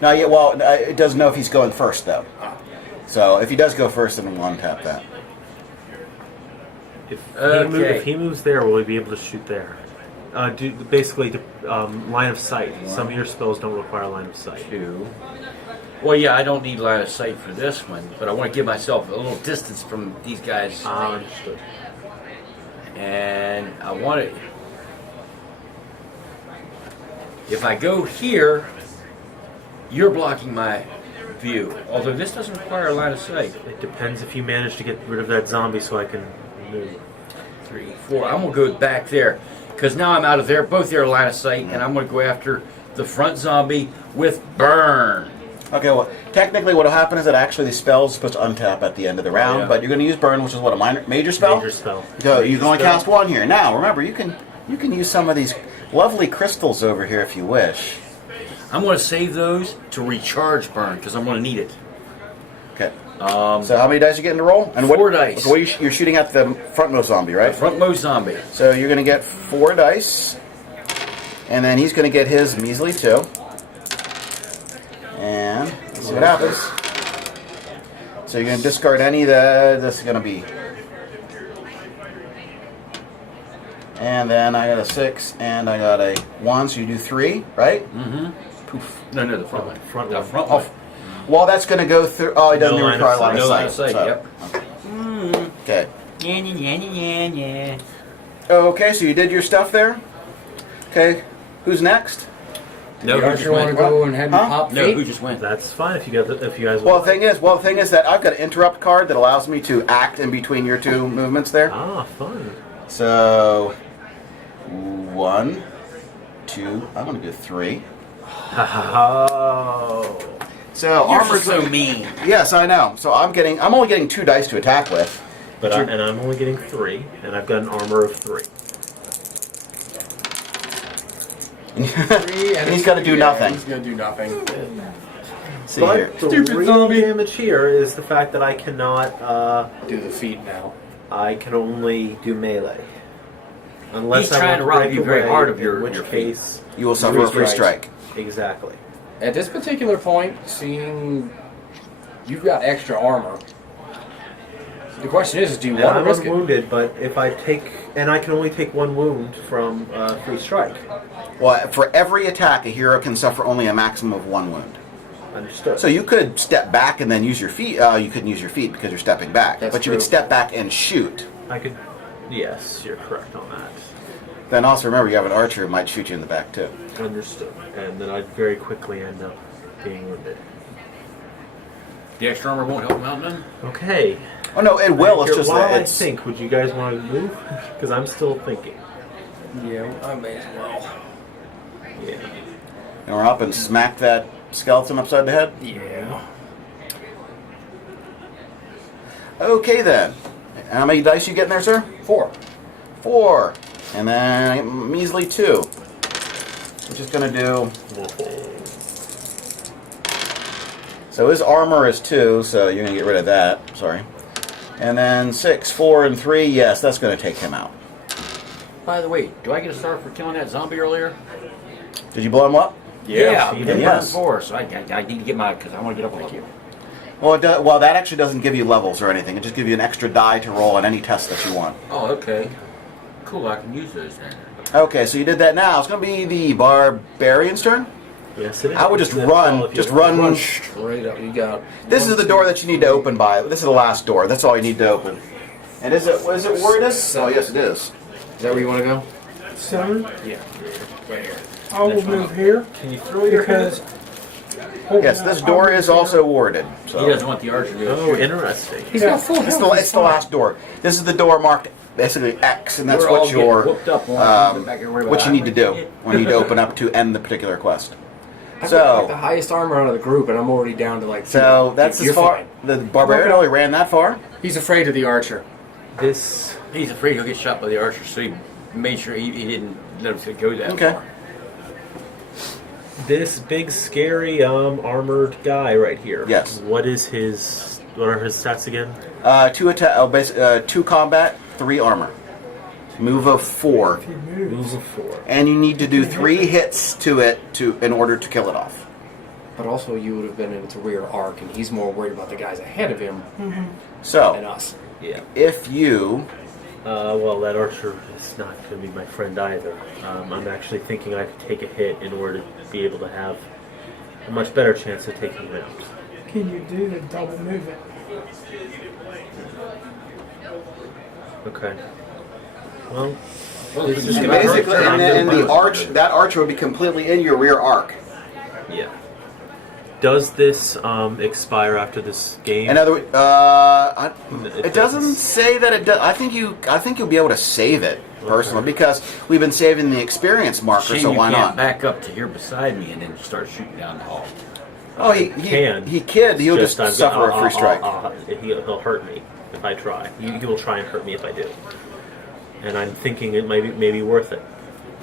No, yeah, well, it doesn't know if he's going first, though. So if he does go first, then we'll untap that. If he moves there, will he be able to shoot there? Basically, line of sight. Some of your spells don't require line of sight. 2. Well, yeah, I don't need line of sight for this one, but I want to give myself a little distance from these guys. Understood. And I want to... If I go here, you're blocking my view. Although this doesn't require a line of sight. It depends if you manage to get rid of that zombie so I can move. 3, 4. I'm going to go back there. Because now I'm out of there, both their line of sight, and I'm going to go after the front zombie with burn. Okay, well, technically what will happen is that actually the spell is supposed to untap at the end of the round, Yeah. but you're going to use burn, which is what, a major spell? Major spell. So you can only Major cast 1 here. Now, remember, you can use some of these lovely crystals over here if you wish. I'm going to save those to recharge burn, because I'm going to need it. Okay. So how many dice you getting to roll? And 4 dice. So you're shooting at the frontmost zombie, right? Frontmost zombie. So you're going to get 4 dice, and then he's going to get his measly 2. And let's see what happens. So you're going to discard any that this is going to be. And then I got a 6, and I got a 1, so you do 3, right? Mm-hmm. Poof. No, the front one. Front The one. front Oh, one. well, that's going to go through. Oh, it doesn't No line require of line of No sight. line of sight, so- yep. Okay. Yeah. Okay, so you did your stuff there. Okay, who's next? No, The who archer just want to went? go and have Huh? him pop No, feet? who just went? That's fine if you guys. Well, want. the thing is that I've got an interrupt card that allows me to act in between your 2 movements there. Fun. So 1, 2. I'm going to do 3. Oh. So You're armor's so mean. Yes, I know. So I'm only getting 2 dice to attack with. But and I'm only getting 3, and I've got an armor of 3. 3 and He's gonna do nothing. He's going to do nothing. See here. But the real damage here is the fact that I cannot. Do the feet now. I can only do melee. Unless He's trying to want rob break you very away, hard of in your which feet. case You will suffer a free strike. exactly. At this particular point, seeing you've got extra armor, the question is do you Now, want to I'm risk it? unwounded, but if I take, and I can only take 1 wound from free strike. Well, for every attack, a hero can suffer only a maximum of 1 wound. Understood. So you could step back and then use your feet. You couldn't use your feet because you're stepping back. That's but you could true. step back and shoot. I could. Yes, you're correct on that. Then also remember, you have an archer who might shoot you in the back too. Understood. And then I'd very quickly end up being wounded. The extra armor won't help him out none? Okay. Oh no, it will. It's Here, just while that I it's. think, would you guys want to move? Because I'm still thinking. Yeah, I may as well. Yeah. And we're up and smack that skeleton upside the head. Yeah. Okay then. How many dice you getting there, sir? 4. 4. And then measly 2. Which is going to do. So his armor is 2, so you're going to get rid of that. Sorry. And then 6, 4, and 3. Yes, that's going to take him out. By the way, do I get a star for killing that zombie earlier? Did you blow him up? Yeah, you you did. did Yes. 4, so I need to get my, because I want to get up with you. Well, that actually doesn't give you levels or anything. It just gives you an extra die to roll on any test that you want. Oh, okay. Cool, I can use those then. Okay, so you did that now. It's going to be the barbarian's turn. Yes, it is. I would just That's run. all if you Just want. run. Straight up, you got. This is the door that you need to open by. This is the last door. That's all you need to open. And is it where it is? Oh, yes, it is. Is that where you want to go? 7. Yeah. Right here. I will move here Can you throw your because. Yes, this door is also warded. So. He doesn't want the archer to go Oh, shoot. interesting. He's got full It's health. it's the last door. This is the door marked basically X, and that's We're all what your getting whooped up on back and worry about what you need to do that. when you need to open up to end the particular quest. I've got like the So, highest armor out of the group, and I'm already down to like. so that's You're as far. fine. The barbarian only ran that far. He's afraid of the archer. This He's afraid he'll get shot by the archer, so he made sure he didn't let him go that Okay. far. this big scary armored guy right here. Yes. What are his stats again? 2 attack, 2 combat, 3 armor. Move of 4, If you move. Move of 4. and you need to do 3 hits to it in order to kill it off. But also, you would have been in its rear arc, and he's more worried about the guys ahead of him than So, us. Yeah. if you Well, that archer is not going to be my friend either. I'm actually thinking I could take a hit in order to be able to have a much better chance of taking him out. Can you do the double movement? Okay. Well, This is gonna basically, hurt. and the arch, that archer would be completely in your rear arc. yeah. Does this expire after this game? In other words, it doesn't say that it does. I think you'll be able to save it personally because we've been saving the experience marker. Shame So you why can't not? back up to here beside me and then start shooting down the hall. Oh, he can. He'll just I'm- suffer a free strike. He'll hurt me if I try. He will try and hurt me if I do. And I'm thinking it might be worth it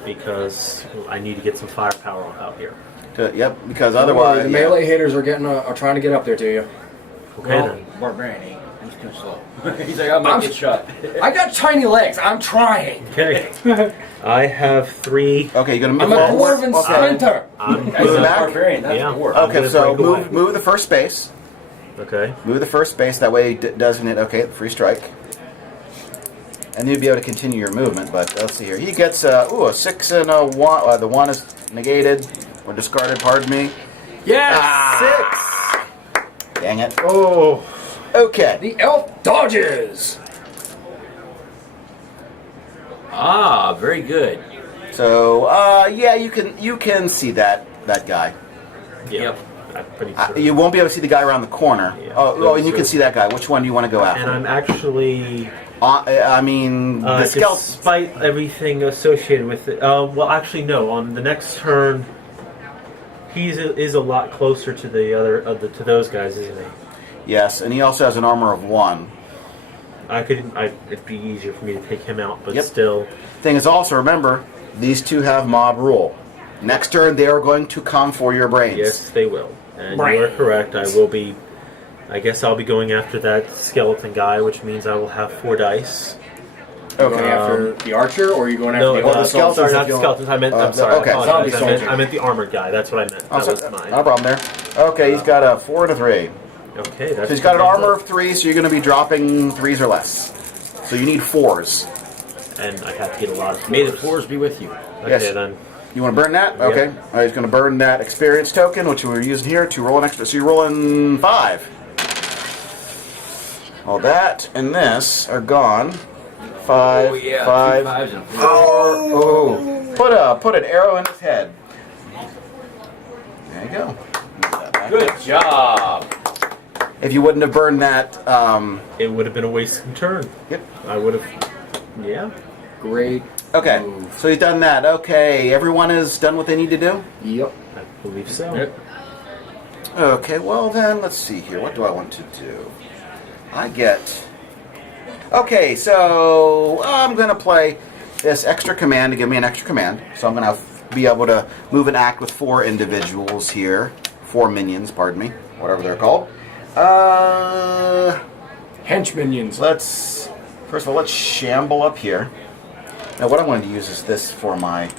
because I need to get some firepower out here. Yep, because Don't worry, otherwise, the yeah. melee hitters are trying to get up there to you. Okay Well, then. Barbarian ain't. He's too slow. He's like, I might get shot. I got tiny legs. I'm trying. Okay. I have 3. Okay, you're gonna I'm move a forward. dwarven Okay. sprinter. I'm That's Move not back? barbarian, that's Yeah. a dwarf. I'm Okay, gonna so break away. move the first space. Okay. Move the first space. That way, designate. Okay, free strike. And you'll be able to continue your movement. But let's see here. He gets a 6 and a 1. The 1 is negated or discarded. Pardon me. Yeah! 6. Dang it. Oh. Okay. The elf dodges. Ah, very good. So, yeah, you can see that guy. Yeah. I'm pretty sure. You won't be able to see the guy around the corner. Yeah. Oh, and you can see that guy. Which one do you want to go and after? I'm actually, I mean, the skeleton. despite everything associated with it, well, actually, no. On the next turn, he is a lot closer to the other to those guys, isn't he? Yes, and he also has an armor of 1. It'd be easier for me to take him out, but Yep. still. Thing is, also remember, these two have mob rule. Next turn, they are going to come for your brains. Yes, they will. And you are correct. I guess I'll be going after that skeleton guy, which means I will have 4 dice. Are you going after the archer, or are you going after No, the well, the other skeletons sorry, if not the you'll- skeletons. I'm okay, sorry. I apologize. zombie soldier. I meant the armored guy. That's what I meant. Oh, That so- was mine. no problem there. Okay, he's got a 4 and a 3. Okay, that's So he's got an pretty armor good. of 3, so you're going to be dropping 3s or less. So you need 4s. And I have to get a lot of. May the 4s. fours be with you. Okay, Yes. then. You want to burn that? Okay. All right, he's going to burn that experience token, which we're using here to roll an extra. So you're rolling 5. All that and this are gone. 5, Oh, yeah. 5. 2 5s and a 4. Oh! Put an arrow in his head. There you go. Good job. If you wouldn't have burned that, It would have been a wasted turn. yep. I would have. Yeah. Great. Okay, move. so he's done that. Okay, everyone is done what they need to do? Yep. I believe so. Yep. Okay, well then, let's see here. What do I want to do? I get... Okay, so I'm going to play this extra command to give me an extra command. So I'm going to be able to move and act with 4 individuals here. 4 minions, pardon me. Whatever they're called. Hench minions. First of all, let's shamble up here. Now what I wanted to use is this for my...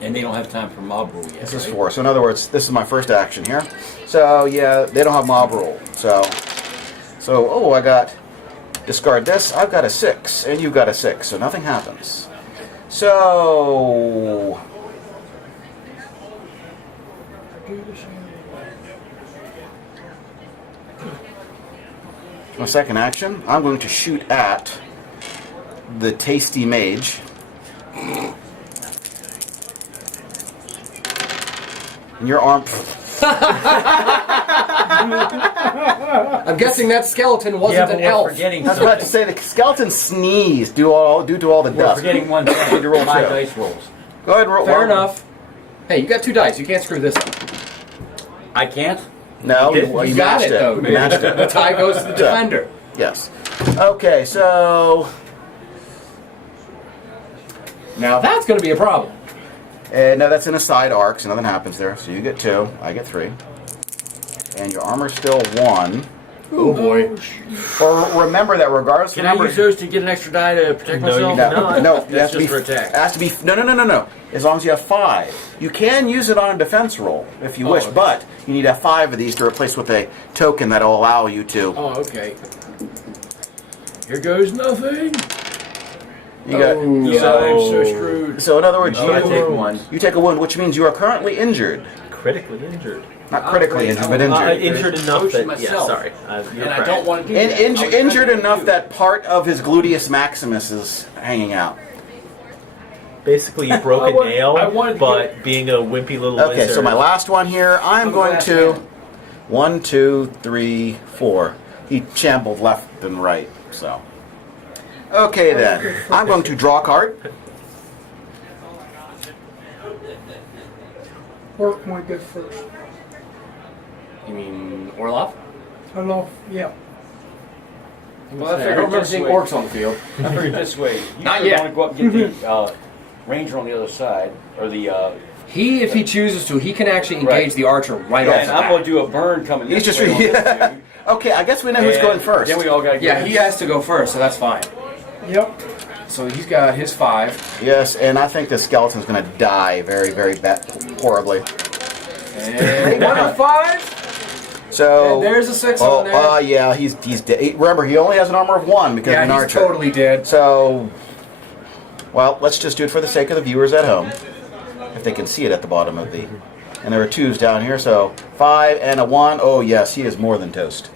And they don't have time for mob rule yet. This is for... So in other words, this is my first action here. So yeah, they don't have mob rule. So oh, I got... Discard this. I've got a 6, and you've got a 6, so nothing happens. So... My second action, I'm going to shoot at the tasty mage. And your arm... I'm guessing that skeleton wasn't an elf. Forgetting I was about to say the skeleton sneezed due to all the we're dust. forgetting one thing. You roll My two. dice rolls. Go ahead and roll. Fair enough. Hey, you got 2 dice. You can't screw this up. I can't? No, You you got matched it, though. You matched The it. tie goes to the defender. Yes. Okay, so... Now that's going to be a problem. No, that's in a side arc, so nothing happens there. So you get 2, I get 3. And your armor's still 1. Oh boy. Or remember that regardless Can of I number... use those to get an extra die to protect No, you myself? cannot. No, it That's has to be just for attack. It has to be no. As long as you have 5, you can use it on a defense roll if you wish, okay. but you need to have 5 of these to replace with a token that'll allow you to. Oh, okay. Here goes nothing. You got. Yeah, I'm so screwed. So in other words, I take one. you take a wound, which means you are currently injured, Critically injured. not critically injured, but injured. Injured enough that, yeah, myself. sorry. You're And I correct. don't want to do And that. I was injured trying to enough do- that part of his gluteus maximus is hanging out. Basically, you broke a nail, I wanted to but being a wimpy little Okay, lizard. so my last one here, I'm Look at going that to hand. 1, 2, 3, 4. He shambled left and right, so. Okay then, I'm going to draw a card. Orc might go first. You mean Orloff? Hello, yeah. Well, I don't remember seeing orcs on the field. I figured this way. You Not could yet. want to go up and get the ranger on the other side, or the. If he chooses to, he can actually engage Right. the archer right Yeah, off and the I'm bat. going to do a burn coming. He's this just way on this dude. Okay, I guess we know who's And going first. Then we all got to Yeah, he has to go first, so that's fine. Yep. So he's got his 5. Yes, and I think the skeleton's going to die very, very horribly. And 1 of 5. So And there's a 6 oh, on there. yeah, he's dead. Remember, he only has an armor of 1 because of an Yeah, he's archer. totally dead. So, well, let's just do it for the sake of the viewers at home, if they can see it at the bottom of the. And there are 2s down here, so 5 and a 1. Oh yes, he is more than toast.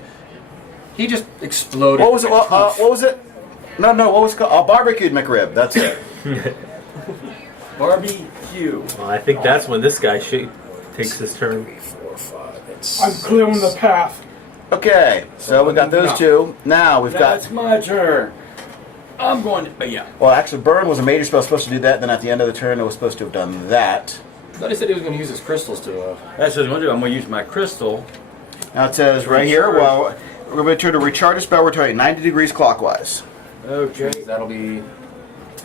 He just exploded. What was it? What was it? No, what was it called? Barbecued McRib. That's it. Barbecue. Well, I think that's when this guy takes his turn. 3, 4, 5, and I'm 6. clearing the path. Okay, so we got those 2. Now we've That's got. my turn. I'm going to. Yeah. Well, actually, burn was a major spell supposed to do that. Then at the end of the turn, it was supposed to have done that. I thought he said he was going to use his crystals to. That's what I'm going to do. I'm going to use my crystal. Now it says right here. Well, we're going to turn to recharge a spell. We're turning 90 degrees clockwise, Okay. That'll be.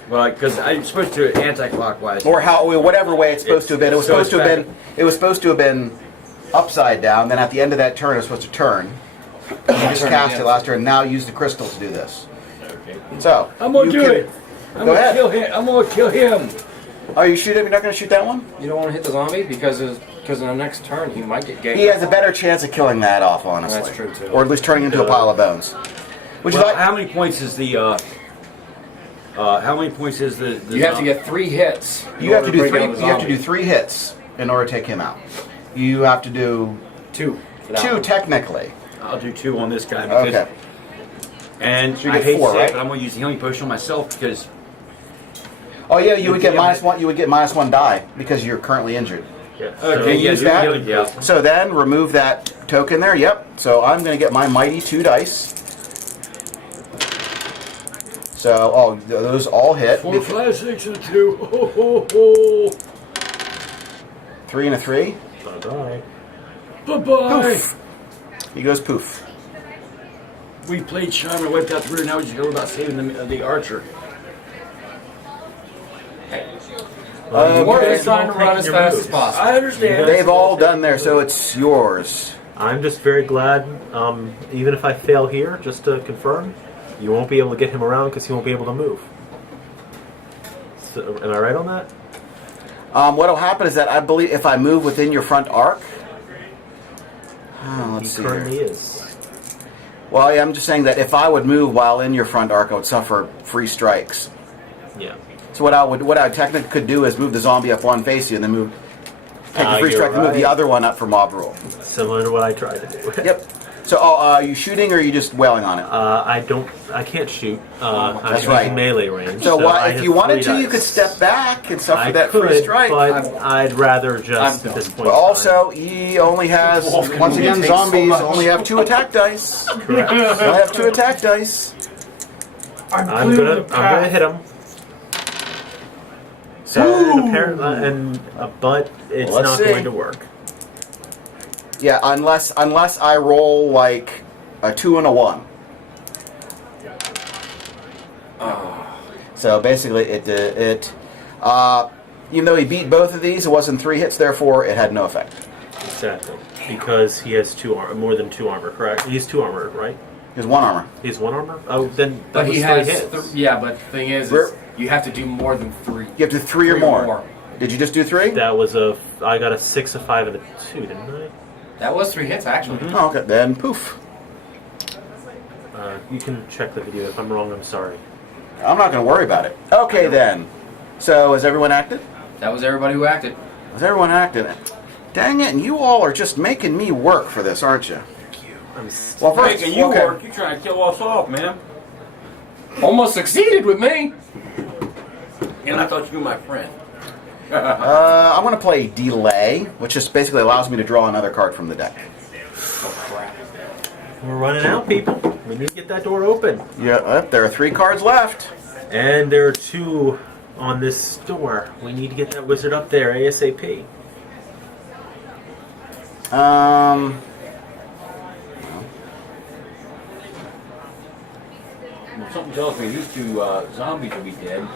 Well, because I'm supposed to anti-clockwise. or whatever way it's supposed to have been. It was So supposed to it's have been. It was supposed to have been upside down. Then at the end of that turn, it was supposed to turn. You just Turn cast again. it last turn. Now use the crystal to do this. Okay. So I'm going to you do can- it. I'm Go going to ahead. kill him. I'm going to kill him. Oh, you shoot him? You're not going to shoot that one? You don't want to hit the zombie because in the next turn he might get ganked. He has a better chance of killing that off, honestly. That's true, too. Or at least turning into a pile of bones. Would you Well, like? how many points is the? How many points is the? You have to get 3 hits. in You have to order do break 3. out the You have to do zombie. 3 hits in order to take him out. You have to do 2. for that 2 one. technically. I'll do 2 on this guy because. Okay. And So you I get hate 4, to say right? it, but I'm going to use the healing potion on myself because. Oh yeah, you would get Yeah. -1. You would get -1 die because you're currently injured. Yeah. Okay, yeah, use do that? the healing potion. So then remove that token there. Yep. So I'm going to get my mighty 2 dice. So those all hit. 4, 5, 6, and 2. Ho, ho, ho. 3 and a 3. Bye-bye. Bye-bye. Poof. He goes poof. We played Charmer, wiped out the rear. Now we just go about saving the archer. Dwarf Okay. is trying to run as fast as possible. I understand. They've all done there, so it's yours. I'm just very glad, even if I fail here, just to confirm, you won't be able to get him around because he won't be able to move. Am I right on that? What'll happen is that I believe if I move within your front arc. Let's see He currently here. is. Well, yeah, I'm just saying that if I would move while in your front arc, I would suffer free strikes. Yeah. So what I technically could do is move the zombie up one face you, and then take the free You're strike and move the right. other one up for mob rule. Similar to what I tried to do. Yep. So, are you shooting or are you just wailing on it? I can't shoot. I'm That's using right. melee range. So, I if have you wanted 3 to, you could dice. step back and suffer I that could, free strike. but I'd rather just at this point. But also, he only has, Dwarf can once only again, take so zombies much. only have 2 attack dice. Correct. They only have 2 attack dice. I'm I'm clear gonna hit him. So, Apparently, but it's Let's not see. going to work. yeah, unless I roll like a 2 and a 1. So basically, even though he beat both of these, it wasn't 3 hits. Therefore, it had no effect. Exactly. Because he has more than 2 armor, correct? He's 2 armor, right? He has 1 armor. He's 1 armor? Oh, then that But was he 3 has. hits. Yeah, but the thing is you have to do more than 3. You have to 3 or more. Did you just do 3? That was I got a 6, a 5, and a 2, didn't I? That was 3 hits, actually. Oh, okay. Then poof. You can check the video. If I'm wrong, I'm sorry. I'm not going to worry about it. Okay, then. So, has everyone acted? That was everybody who acted. Has everyone acted? Dang it, and you all are just making me work for this, aren't you? Well, first, Making you okay. work. You trying to kill us off, man. Almost succeeded with me. And I thought you were my friend. I'm going to play Delay, which just basically allows me to draw another card from the deck. We're running out, people. We need to get that door open. Yeah, there are 3 cards left. And there are 2 on this door. We need to get that wizard up there ASAP. Well, something tells me these 2 zombies will be dead.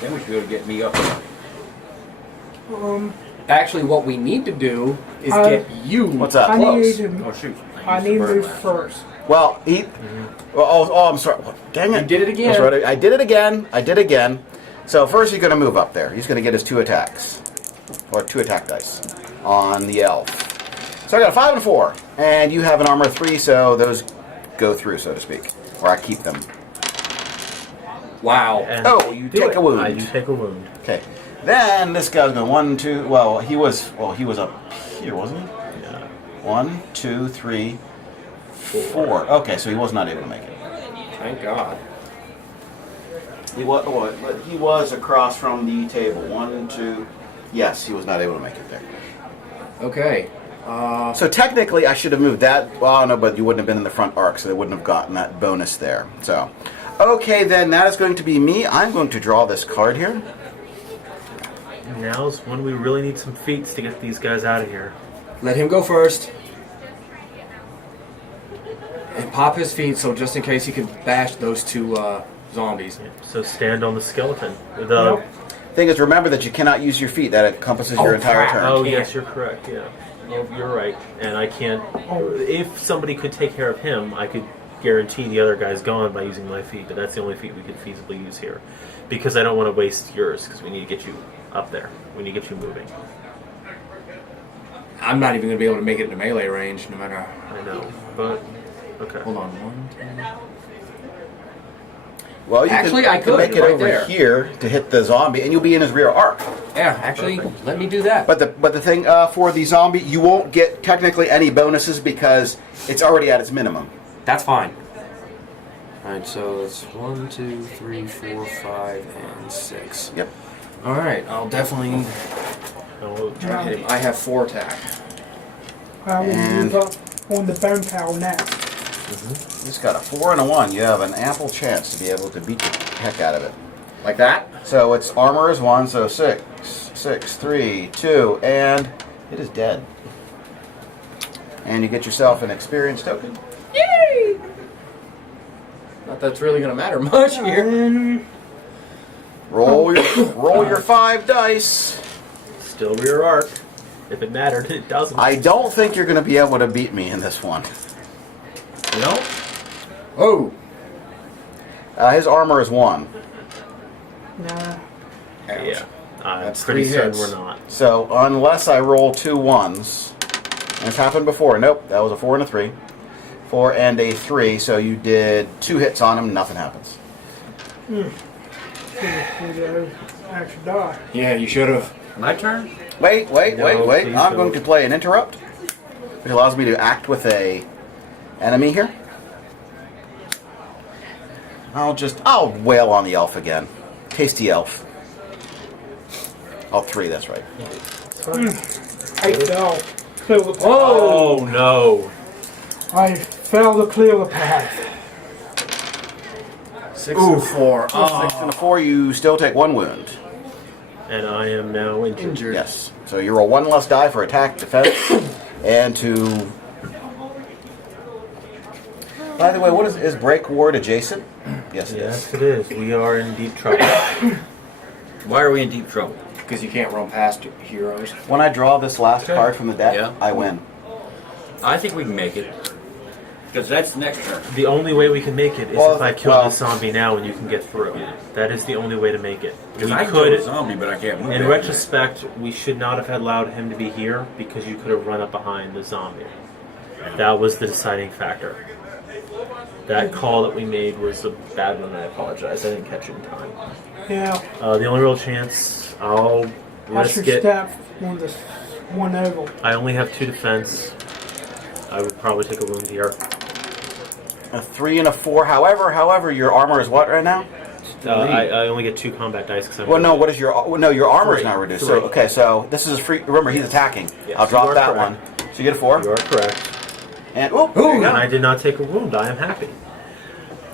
Then we should be able to get me up there. Actually, what we need to do is Uh, get you What's up? I close. need to. Oh, shoot. I need to move first. Well, I'm sorry. Dang it. You did it again. That's right. I did it again. So first he's going to move up there. He's going to get his 2 attacks. Or 2 attack dice on the elf. So I got a 5 and a 4. And you have an armor 3, so those go through, so to speak. Or I keep them. Wow. And Oh, you take a wound. You take a wound. Okay. Then this guy's going 1, 2. Well, he was up here, wasn't he? Yeah. 1, 2, 3, 4. Okay, so he was not able to make it. Thank God. He was across from the table. 1, 2. Yes, he was not able to make it there. Okay. So technically, I should have moved that. Well, no, but you wouldn't have been in the front arc, so they wouldn't have gotten that bonus there. So, okay, then that is going to be me. I'm going to draw this card here. Now's when we really need some feats to get these guys out of here. Let him go first. And pop his feet, so just in case he can bash those 2 zombies. So stand on the skeleton. Thing is, remember that you cannot use your feet. That encompasses your entire crap. turn. Oh, can't. yes, you're correct. Yeah, you're right. And I can't. If somebody could take care of him, I could guarantee the other guy's gone by using my feet. But that's the only feat we could feasibly use here, because I don't want to waste yours. Because we need to get you up there. We need to get you moving. I'm not even going to be able to make it into melee range, no matter. I know, but okay. Hold on. 1, 2. Well, you Actually, can, I could, make it right over there. here to hit the zombie, and you'll be in his rear arc. Yeah, actually, let me do that. But the thing for the zombie, you won't get technically any bonuses because it's already at its minimum. That's fine. Alright, so it's 1, 2, 3, 4, 5, and 6. Yep. Alright, I'll definitely try to hit him. I have 4 attack. I will And- move up on the bone pal next. He's got a 4 and a 1. You have an ample chance to be able to beat the heck out of it. Like that? So its armor is 1, so 6, 3, 2, and it is dead. And you get yourself an experience token. Yay! Not that it's really going to matter much here. Roll your 5 dice. Still rear arc. If it mattered, it doesn't. I don't think you're going to be able to beat me in this one. You know? Oh! His armor is 1. Nah. Yeah. I'm That's pretty 3 certain hits. we're not. So unless I roll 2 1s, and it's happened before. Nope, that was a 4 and a 3. 4 and a 3. So you did 2 hits on him. Nothing happens. Actually die. Yeah, you should have. My turn? Wait. No, I'm please going don't. to play an interrupt, which allows me to act with a enemy here. I'll wail on the elf again. Tasty elf. Oh, 3, that's right. I fell. Clear the path. Oh no! I fell to clear the path. 6 and 4. 6 and a 4, you still take 1 wound. And I am now injured. Yes. So you roll 1 less die for attack, defense, and to... By the way, what is break ward adjacent? Yes, it is. Yes, it is. We are in deep trouble. Why are we in deep trouble? Because you can't run past heroes. When I draw this last card from the deck, Yeah. I win. I think we can make it. Because that's the next turn. The only way we can make it is Well, if I kill well- the zombie now and you can get through. That is the only way to make it. Because We I can kill a could, zombie, but I can't move in that. retrospect, we should not have allowed him to be here because you could have run up behind the zombie. That was the deciding factor. That call that we made was a bad one. I apologize. I didn't catch it in time. Yeah. The only real chance I'll I risk should it. stab one over. I only have 2 defense. I would probably take a wound here. A 3 and a 4. However, your armor is what right now? I only get 2 combat dice because I'm. Well, no. What is your? No, your armor is 3. not reduced. 3. So okay, so this is a free. Remember, he's attacking. Yes, I'll you drop are that correct. one. So you get a 4. You are correct. And there you go. And I did not take a wound. I am happy.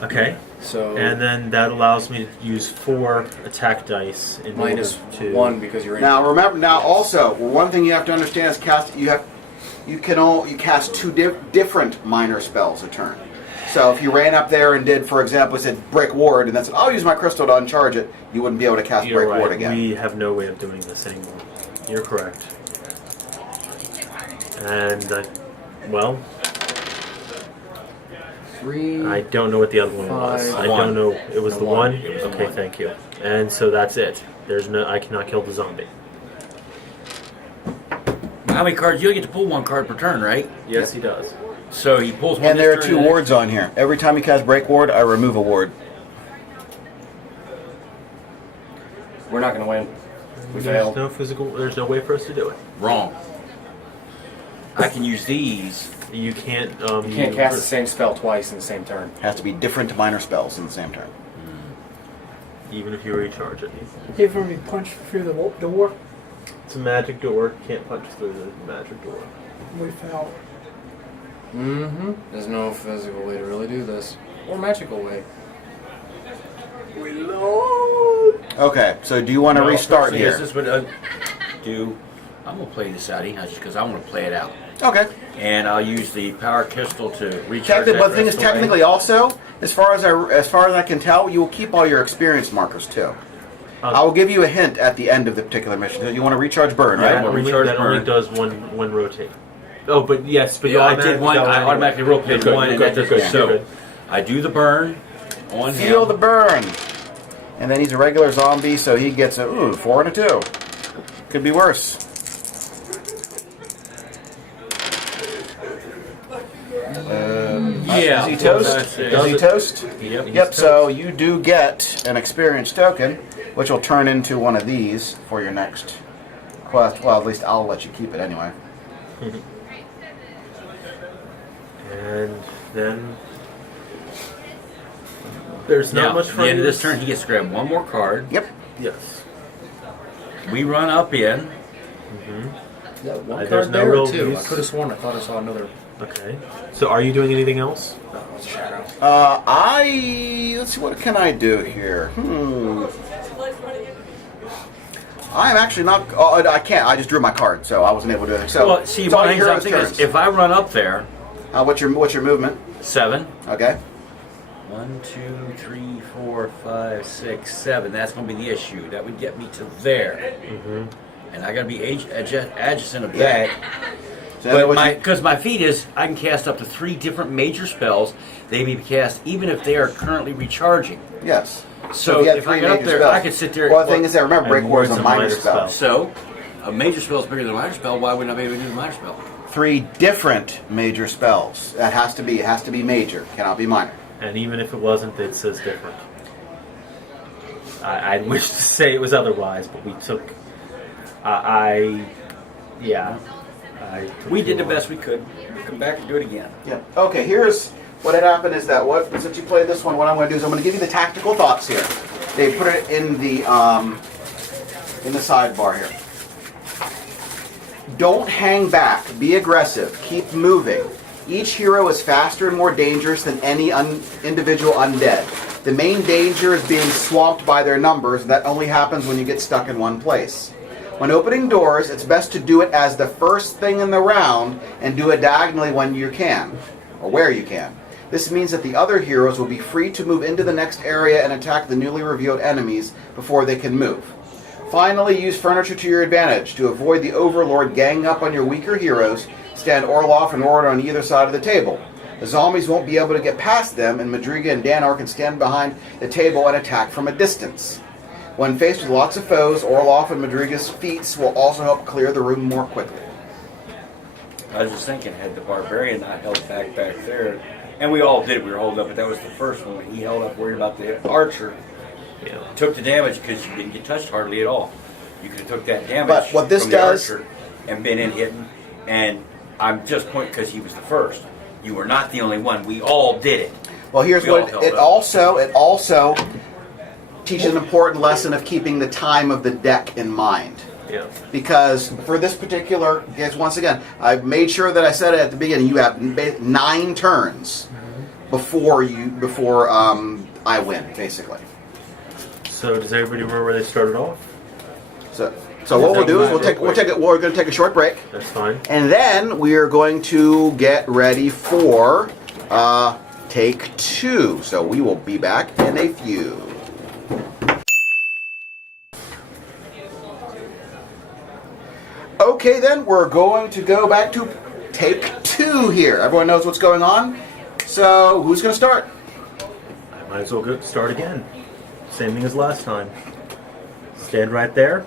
Okay. So And then that allows me to use 4 attack dice in minus order to 1 because you're in. Now remember. Now also, one thing you have to understand is you cast 2 different minor spells a turn. So if you ran up there and did, for example, said break ward, and then said, "I'll use my crystal to uncharge it," you wouldn't be able to cast You're break right. ward again. We have no way of doing this anymore. You're correct. And well, 3. I don't know what the other one was. 5. I don't know. It was the one. It was the Okay, one. thank you. And so that's it. There's no. I cannot kill the zombie. How many cards? You only get to pull 1 card per turn, right? Yes, he does. So he pulls 1 And there are this 2 turn, wards on here. Every time you cast break ward, I remove a ward. We're not going to win. We There's failed. no physical. There's no way for us to do it. Wrong. I can use these. You can't. You can't cast the same spell twice in the same turn. Has to be different minor spells in the same turn. Even if you recharge it. Even if we punch through the door, It's a magic door. Can't punch through the magic door. we fell. Mm-hmm. There's no physical way to really do this. Or magical way. Okay, so do you want to No, restart first thing here? is this would do. I'm gonna play this out just because I want to play it out, Okay. and I'll use the power crystal to recharge. Technically, that but the thing is, rest away. technically, also, as far as I can tell, you will keep all your experience markers too. I will give you a hint at the end of the particular mission. You want to recharge burn, Yeah, right? I'm gonna Only, recharge that only burn. does one rotate. Oh, but yes, but you Yeah, I did one. go I anyway. automatically rotated You're good, one, you're and good, that you're just good, you're so good. I do the burn on Feel him. the burn. And then he's a regular zombie, so he gets a 4 and a 2. Could be worse. Yeah. Is he toast? That's it. Is he toast? Yep. Yep, so you do get an experience token, which will turn into one of these for your next quest. Well, at least I'll let you keep it anyway. And then there's not Now, much at for the end of this turn, he gets to grab 1 more card. Yep. Yes. We run up in. Is that one There's card no there or real 2? I use. could have sworn I thought I saw another. Okay. So are you doing anything else? That was a shadow. Let's see, what can I do here? I'm actually not. Oh, I can't. I just drew my card, so I wasn't able to. So, Well, see, it's all one thing I'm heroes' thinking turns. is if I run up there, What's your movement? 7. Okay. 1, 2, 3, 4, 5, 6, 7. That's going to be the issue. That would get me to there. And I got to be adjacent of that. So Because my feat is, I can cast up to 3 different major spells. They may be cast even if they are currently recharging. yes. So you had if I 3 got up major there, spells. I could sit there. Well, the thing is that remember, And Break War is more a is a minor minor spell. spell. So a major spell is bigger than a minor spell. Why wouldn't I be able to do the minor spell? 3 different major spells. It has to be major. Cannot be minor. And even if it wasn't, it says different. I wish to say it was otherwise, but we took. We did the best we could. We'll come back and do it again. Yeah. Okay. Here's what had happened. Is that since you played this one, what I'm going to do is I'm going to give you the tactical thoughts here. They put it in the sidebar here. Don't hang back. Be aggressive. Keep moving. Each hero is faster and more dangerous than any individual undead. The main danger is being swamped by their numbers. That only happens when you get stuck in one place. When opening doors, it's best to do it as the first thing in the round and do it diagonally when you can, or where you can. This means that the other heroes will be free to move into the next area and attack the newly revealed enemies before they can move. Finally, use furniture to your advantage. To avoid the Overlord ganging up on your weaker heroes, stand Orloff and Ord on either side of the table. The zombies won't be able to get past them, and Madriga and Danor can stand behind the table and attack from a distance. When faced with lots of foes, Orloff and Madriga's feats will also help clear the room more quickly. I was just thinking, had the barbarian not held back there, and we all did, we were holding up, but that was the first one. He held up worried about the archer. Yeah. Took the damage because you didn't get touched hardly at all. You could have took that damage But what this from does- the archer and been in hitting, and I'm just pointing because he was the first. You were not the only one. We all did it. Well, here's We all what held it up. also teaches an important lesson of keeping the time of the deck in mind. Yeah. Because for this particular, guys, once again, I made sure that I said it at the beginning. You have 9 turns before I win, basically. So does everybody remember where they started off? So what we'll do is we're going to take a short break, That's fine. and then we are going to get ready for take 2. So we will be back in a few. Okay, then we're going to go back to take 2 here. Everyone knows what's going on. So who's going to start? I might as well start again. Same thing as last time. Stand right there.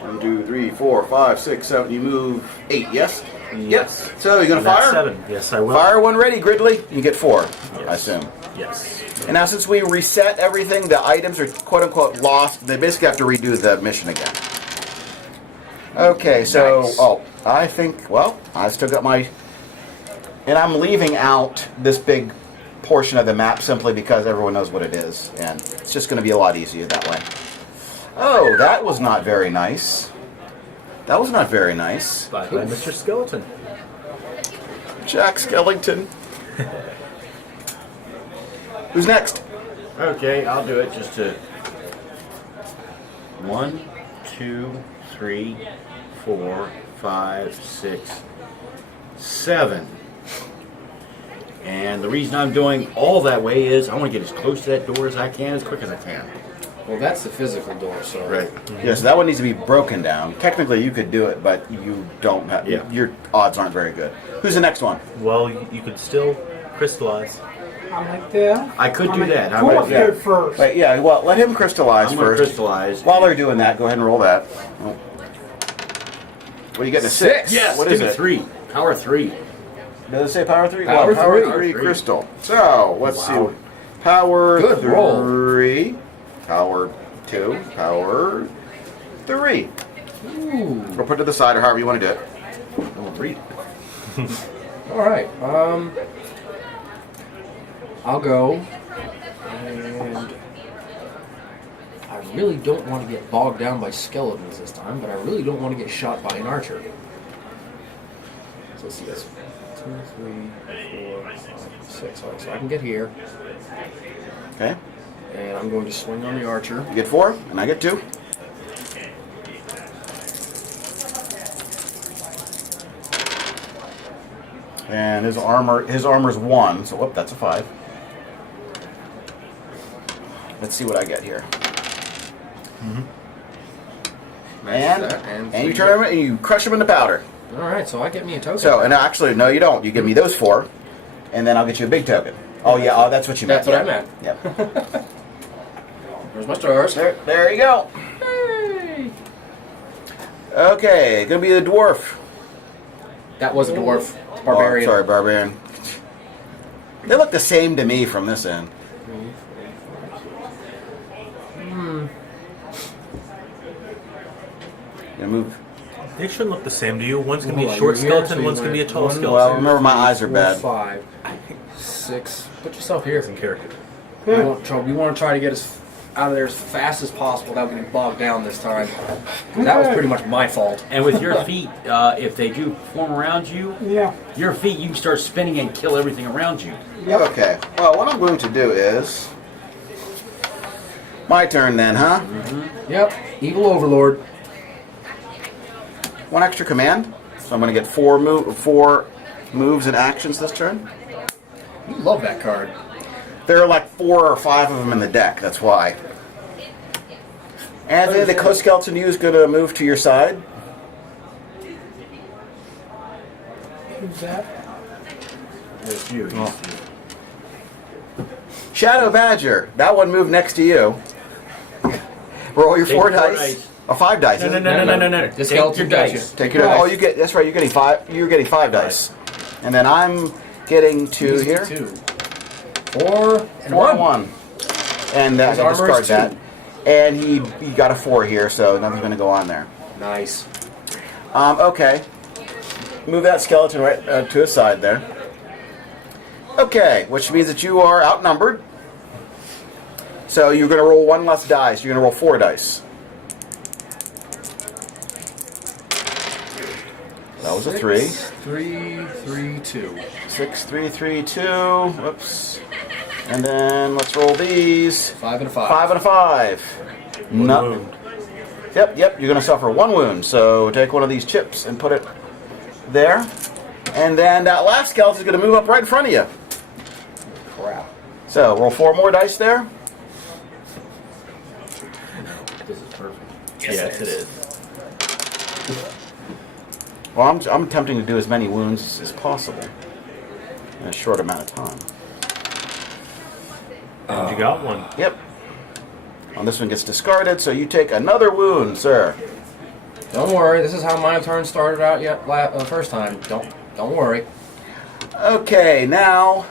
1, 2, 3, 4, 5, 6, 7. You move 8. Yes. Yes. Yep. So you're going And to that's fire. 7. Yes, I will. Fire one ready, Gridley. You get 4. I assume. Yes. And now since we reset everything, the items are quote unquote lost. They basically have to redo the mission again. Okay, so Nice. I think I still got my, and I'm leaving out this big portion of the map simply because everyone knows what it is, and it's just going to be a lot easier that way. Oh, that was not very nice. That was not very nice. Bye bye, Mr. Skeleton. Jack Skellington. Who's next? Okay, I'll do it just to 1, 2, 3, 4, 5, 6, 7. And the reason I'm doing all that way is I want to get as close to that door as I can, as quick as I can. Well, that's the physical door, so... Right. Yeah, so that one needs to be broken down. Technically, you could do it, but you don't have. Yeah. Your odds aren't very good. Who's the next one? Well, you could still crystallize. I'm like that. I could do that. How Dwarf about that? did first. Wait, yeah. Well, let him crystallize I'm going to first. crystallize. While they're doing that, go ahead and roll that. Oh. What are you getting? A 6? Yes, What give is me it? 3. Power 3. Does it say power 3? Power Power three. 3 crystal. So let's Wow. see. Power Good 3. roll. Power 2. Power 3. Ooh. Or put it to the side, or however you want to do it. I won't read it. All right. I'll go. And I really don't want to get bogged down by skeletons this time, but I really don't want to get shot by an archer. So let's see this. 2, 3, 4, 5, 6. All right, so I can get here, Okay. and I'm going to swing on the archer. You get 4, and I get 2. And his armor's 1, so whoop, that's a 5. Let's see what I get here. Matches that, And you three turn him and you crush him into powder. All right, so I get me a token. So, and actually, no, you don't. You give me those 4, and then I'll get you a big token. Oh, yeah, oh, that's what you meant. That's what I meant. Yep. Where's my stars? There you go. Hey. Okay, gonna be the dwarf. That was a dwarf. Barbarian. Oh, sorry, barbarian. They look the same to me from this end. Gonna move. They shouldn't look the same to you. One's going to be Hold a on, short you're here, skeleton, so one's you going to be a went tall one, skeleton. Well, remember my eyes are bad. 5, 6. Put yourself here. in character. We want to try to get us out of there as fast as possible without getting bogged down this time. That was pretty much my fault. And with your feet, if they do form around you, Yeah. your feet, you can start spinning and kill everything around you. Okay, well, what I'm going to do is... My turn then, huh? Yep. Evil Overlord. 1 extra command. So I'm going to get 4 moves and actions this turn. You love that card. There are like 4 or 5 of them in the deck, that's why. Anthony, the co-skeleton you is going to move to your side. Who's that? It's you. Shadow Badger, that one moved next to you. Roll your Take 4 4 dice. dice. Oh, 5 dice. No, no, isn't no, it? no, no, no, no. The Take skeleton your dice. dice. Take your. Oh, you get. That's right. You're getting 5. You're getting 5 dice, and then I'm getting 2 here. 2. 4 and 4 and 1. 1. And His I armor discard is that. 2. And he got a 4 here, so nothing's going to go on there. Nice. Okay. Move that skeleton right to his side there. Okay, which means that you are outnumbered. So you're going to roll 1 less dice. You're going to roll 4 dice. That was a 3. 3, 3, 2. 6, 3, 3, 2. Whoops. And then let's roll these. 5 and a 5. 5 and a 5. No. Wound. Yep. You're going to suffer 1 wound. So take one of these chips and put it there. And then that last skeleton is going to move up right in front of you. Crap. So roll 4 more dice there. This is perfect. Yes, it is. Well, I'm attempting to do as many wounds as possible in a short amount of time. And you got one. Yep. Well, this one gets discarded, so you take another wound, sir. Don't worry. This is how my turn started out first time. Don't worry. Okay, now.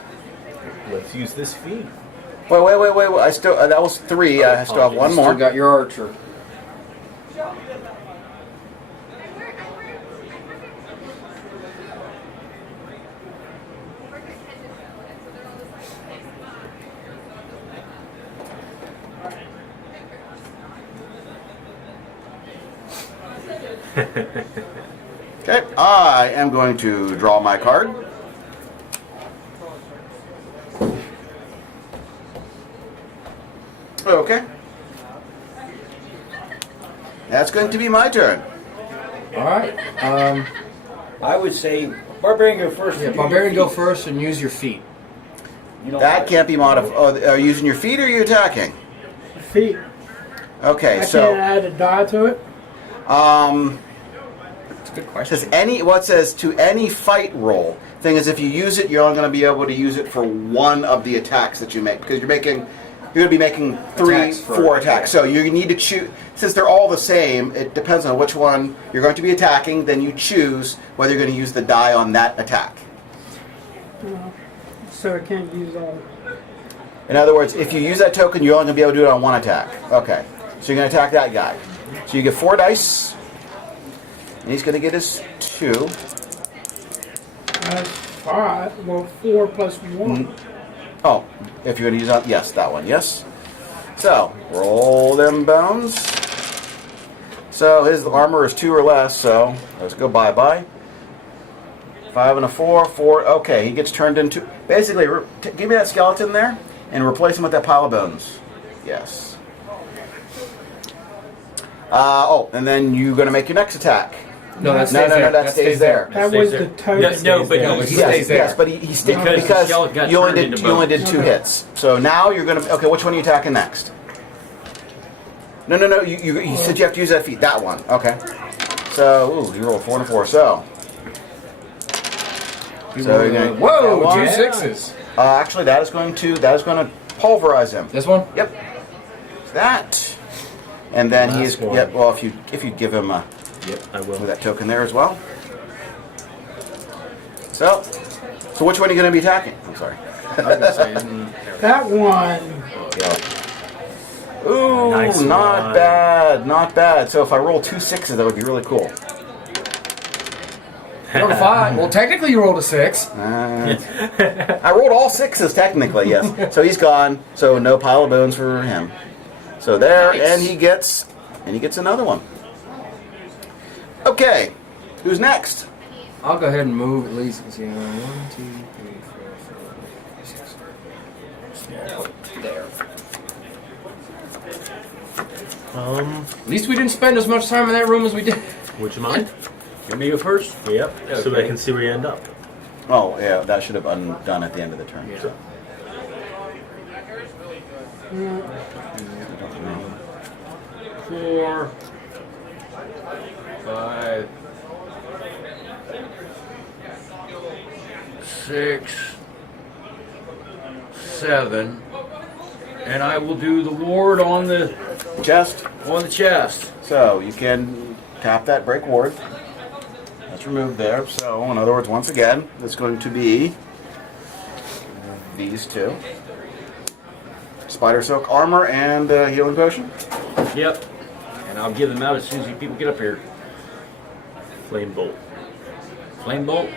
Let's use this feat. Wait. I still that was 3. I still have 1 more. Still got your archer. Okay, I am going to draw my card. Okay. That's going to be my turn. All right. I would say barbarian go first. Yeah, barbarian go first and use your feet. You know That what? can't be modified. Oh, are you using your feet or are you attacking? Feet. Okay, I so can't add a die to it. It's a good it question. says any. What says to any fight roll. Thing is, if you use it, you're only going to be able to use it for 1 of the attacks that you make because you're going to be making 3, Attacks for- 4 attacks. So you need to choose. Since they're all the same, it depends on which one you're going to be attacking. Then you choose whether you're going to use the die on that attack. So I can't use all. In other words, if you use that token, you're only going to be able to do it on 1 attack. Okay. So you're going to attack that guy. So you get 4 dice. And he's going to get his 2. That's 5. Well, 4 plus 1. Oh, if you're going to use that, yes, that one, yes. So, roll them bones. So his armor is 2 or less, so let's go bye-bye. 5 and a 4, 4, okay, he gets turned into, basically, give me that skeleton there, and replace him with that pile of bones. Yes. And then you're going to make your next attack. No, that No, stays there. that stays there. That Stays was there. the token. No, but there. he He Yes, stays there. yes, but he stays Because the because skeleton got you only turned did into you only bones. did 2 Okay. hits. So now you're gonna which one are you attacking next? No. You said you have to use that feat. That one. Okay. So you roll 4 and a 4. So So you're gonna Whoa, that one. 2 6s. Actually, that is going to pulverize him. This one? Yep. That. And then Last he's one. yep. Well, if you give him a Yep, I will. that token there as well. So which one are you going to be attacking? I'm sorry. I was gonna say, That one. Ooh, Nice not one. bad, not bad. So if I roll 2 6s, that would be really cool. you rolled a 5. Well, technically you rolled a 6. I rolled all 6s technically, yes. So he's gone. So no pile of bones for him. So there, Nice. and he gets another one. Okay, who's next? I'll go ahead and move at least. Let's see, 1, 2, 3, 4, 5, 6. There. At At least we didn't spend as much time in that room as we did. would you mind? You me go first? Yep. So that I can see where you end up. Oh, yeah, that should have been done at the end of the turn. Yeah. So. 4, 5, 6, 7, and I will do the ward on the Chest. chest. So you can tap that break ward. That's removed there. So in other words, once again, it's going to be these two. Spider Silk Armor and Healing Potion. Yep. And I'll give them out as soon as you people get up here. Flame bolt. Flame bolt.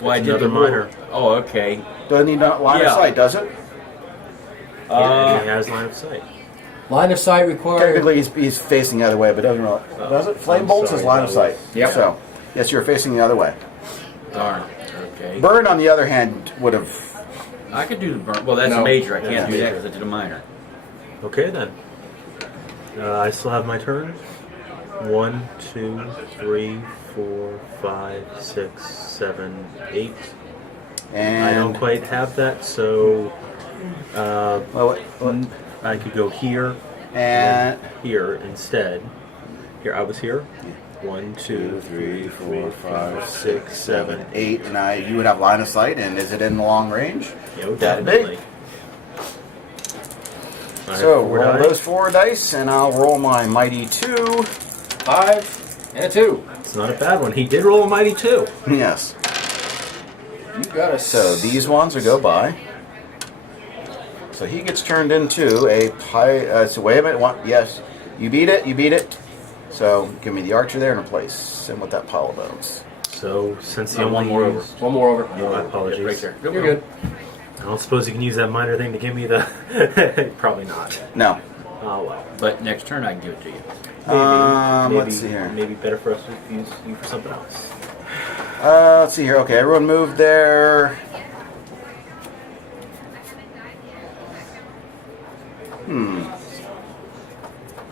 Well, I It's did the another minor. Oh, okay. Doesn't need line Yeah. of sight, does it? Yeah, he has line of sight. Line of sight required. Technically, he's facing the other way, but doesn't really. Does it? Flame I'm Bolts sorry, is line of that sight. Yep. So, yes, you're facing the other way. Darn. Okay. Burn, on the other hand, would have. I could do the burn. Well, that's No. a major. I can't Yeah. do that because I did a minor. Okay then. I still have my turn. 1, 2, 3, 4, 5, 6, 7, 8. And I don't quite have that, so well, I could go here and here instead. Here, I was here. 1, 2, 3, 4, 5, 6, 7, 8, and you would have line of sight. And is it in long range? Yo, That definitely. So roll those 4 dice, and I'll roll my mighty 2. 5 and a 2. It's not a bad one. He did roll a mighty 2. Yes. You got a So these ones will go by. So he gets turned into a pie. So wait a minute. Yes, you beat it. You beat it. So give me the archer there and replace him with that pile of bones. So since he No, only one more over. used- One more over. My apologies. Right there. You're good. I don't suppose you can use that minor thing to give me the. Probably not. No. Oh well. But next turn I can give it to you. Maybe, Let's see here. Maybe better for us to use you for something else. Let's see here. Okay, everyone moved there.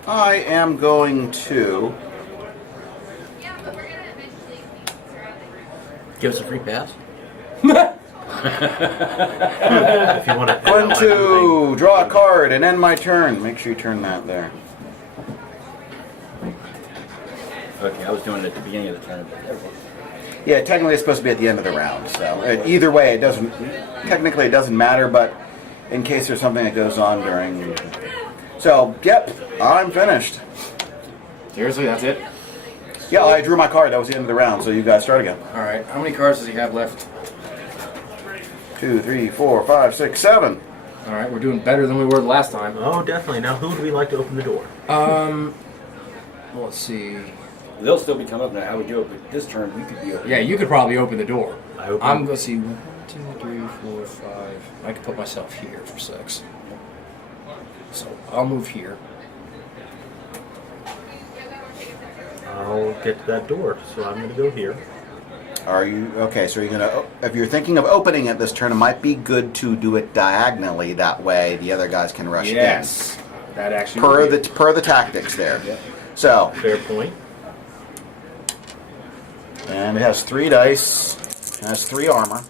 I am going to. Give us a free pass. If you want to. Going to draw a card and end my turn. Make sure you turn that there. Okay, I was doing it at the beginning of the turn. But Yeah, technically it's supposed to be at the end of the round. So either way, it doesn't. Technically, it doesn't matter. But in case there's something that goes on during. So yep, I'm finished. Seriously, that's it? Yeah, I drew my card. That was the end of the round. So you guys start again. Alright, how many cards does he have left? 2, 3, 4, 5, 6, 7. Alright, we're doing better than we were last time. Oh, definitely. Now, who would we like to open the door? Let's see. they'll still be coming up now. How we do it? But this turn we could be open. Yeah, you could probably open the door. I open. I'm gonna see 1, 2, 3, 4, 5. I could put myself here for 6. So I'll move here. I'll get to that door, so I'm going to go here. Are you okay? So you're gonna. If you're thinking of opening it this turn, it might be good to do it diagonally. That way, the other guys can rush Yes. That actually. in. Per the tactics there. Yep. So, Fair point. and it has 3 dice. It has 3 armor.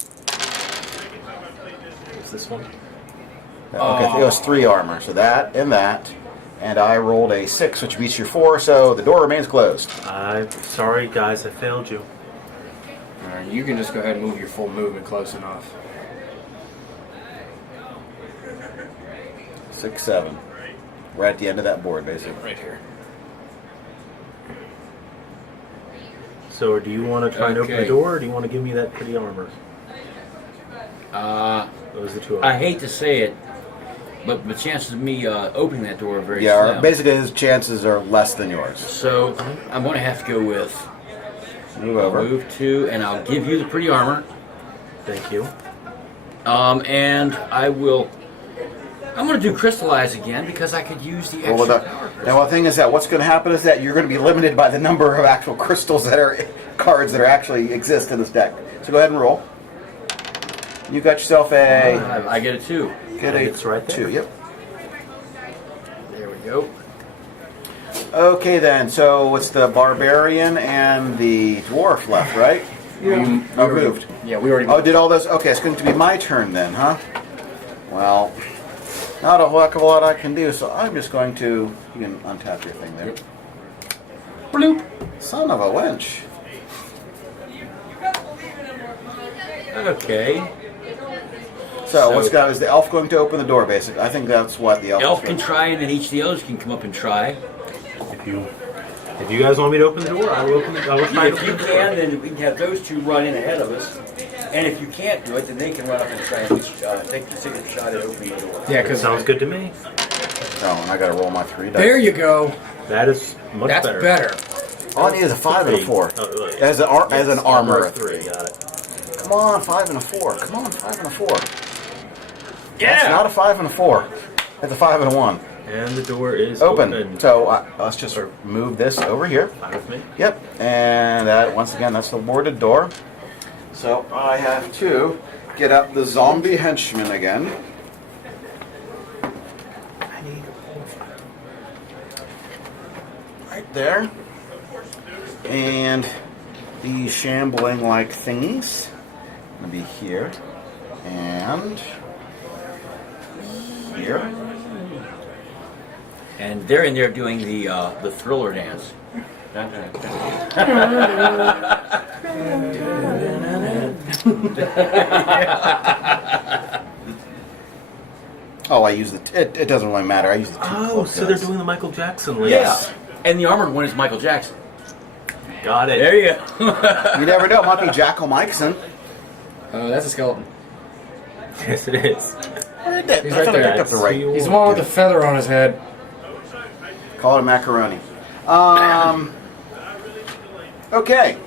What's this one? Okay, it was 3 armor. So that and that. And I rolled a 6, which beats your 4. So the door remains closed. I'm sorry, guys. I failed you. All right. fine. You can just go ahead and move your full movement close enough. 6, 7. Right at the end of that board, basically. Right here. So, do you want to try and open the Okay. door, or do you want to give me that pretty armor? Those are the two. I hate to say it, but the chances of me opening that door are very Yeah, slim. basically his chances are less than yours. So I'm going to have to go with Move over. move 2, and I'll give you the pretty armor. Thank you. And I'm going to do crystallize again because I could use the extra Well, power. now, the thing is that what's going to happen is that you're going to be limited by the number of actual crystals that are cards that are actually exist in this deck. So go ahead and roll. You got yourself a I get a 2. get a It's right there. 2. Yep. There we go. Okay then. So it's the barbarian and the dwarf left, right? Yeah. Oh, moved. Yeah, we already Oh, did all those? Okay, it's going to be my turn then, huh? Well, not a heck of a lot I can do, so I'm just going to. You can untap your thing there. Bloop. Son of a wench. Okay. So what's got is the elf going to open the door? Basically, I think that's what the elf. Elf is can going- try, and then each of the others can come up and try. If you guys want me to open the door, I will open it. I will try to If you open the can, door. then we can have those two run in ahead of us. And if you can't do it, then they can run up and try and take the second shot at opening the door. Yeah, That because sounds good to me. Oh, and I got to roll my 3 dice. there you go. That is much That's better. better. All I need is a 5 and a 4. Oh, right. As an armor. 3. Got it. Come on, 5 and a 4. Come on, 5 and a 4. Yeah! That's not a 5 and a 4. It's a 5 and a 1. And the door is Open. So let's just move this over here. Fine with me. Yep. And that once again, that's the boarded door. So I have to get up the zombie henchman again. Right there. And these shambling like thingies gonna be here and here. And they're in there doing the thriller dance. Oh, I use the. It doesn't really matter. I use the two. Oh, cloak so they're guns. doing the Michael Jackson lead. Yeah. And the armored one is Michael Jackson. Got it. There you go. You never know. It might be Jackal Mikeson. That's a skeleton. Yes, it is. I did. He's I right thought I there. picked up the right. He's the one with the feather on his head. Call it a macaroni. Okay.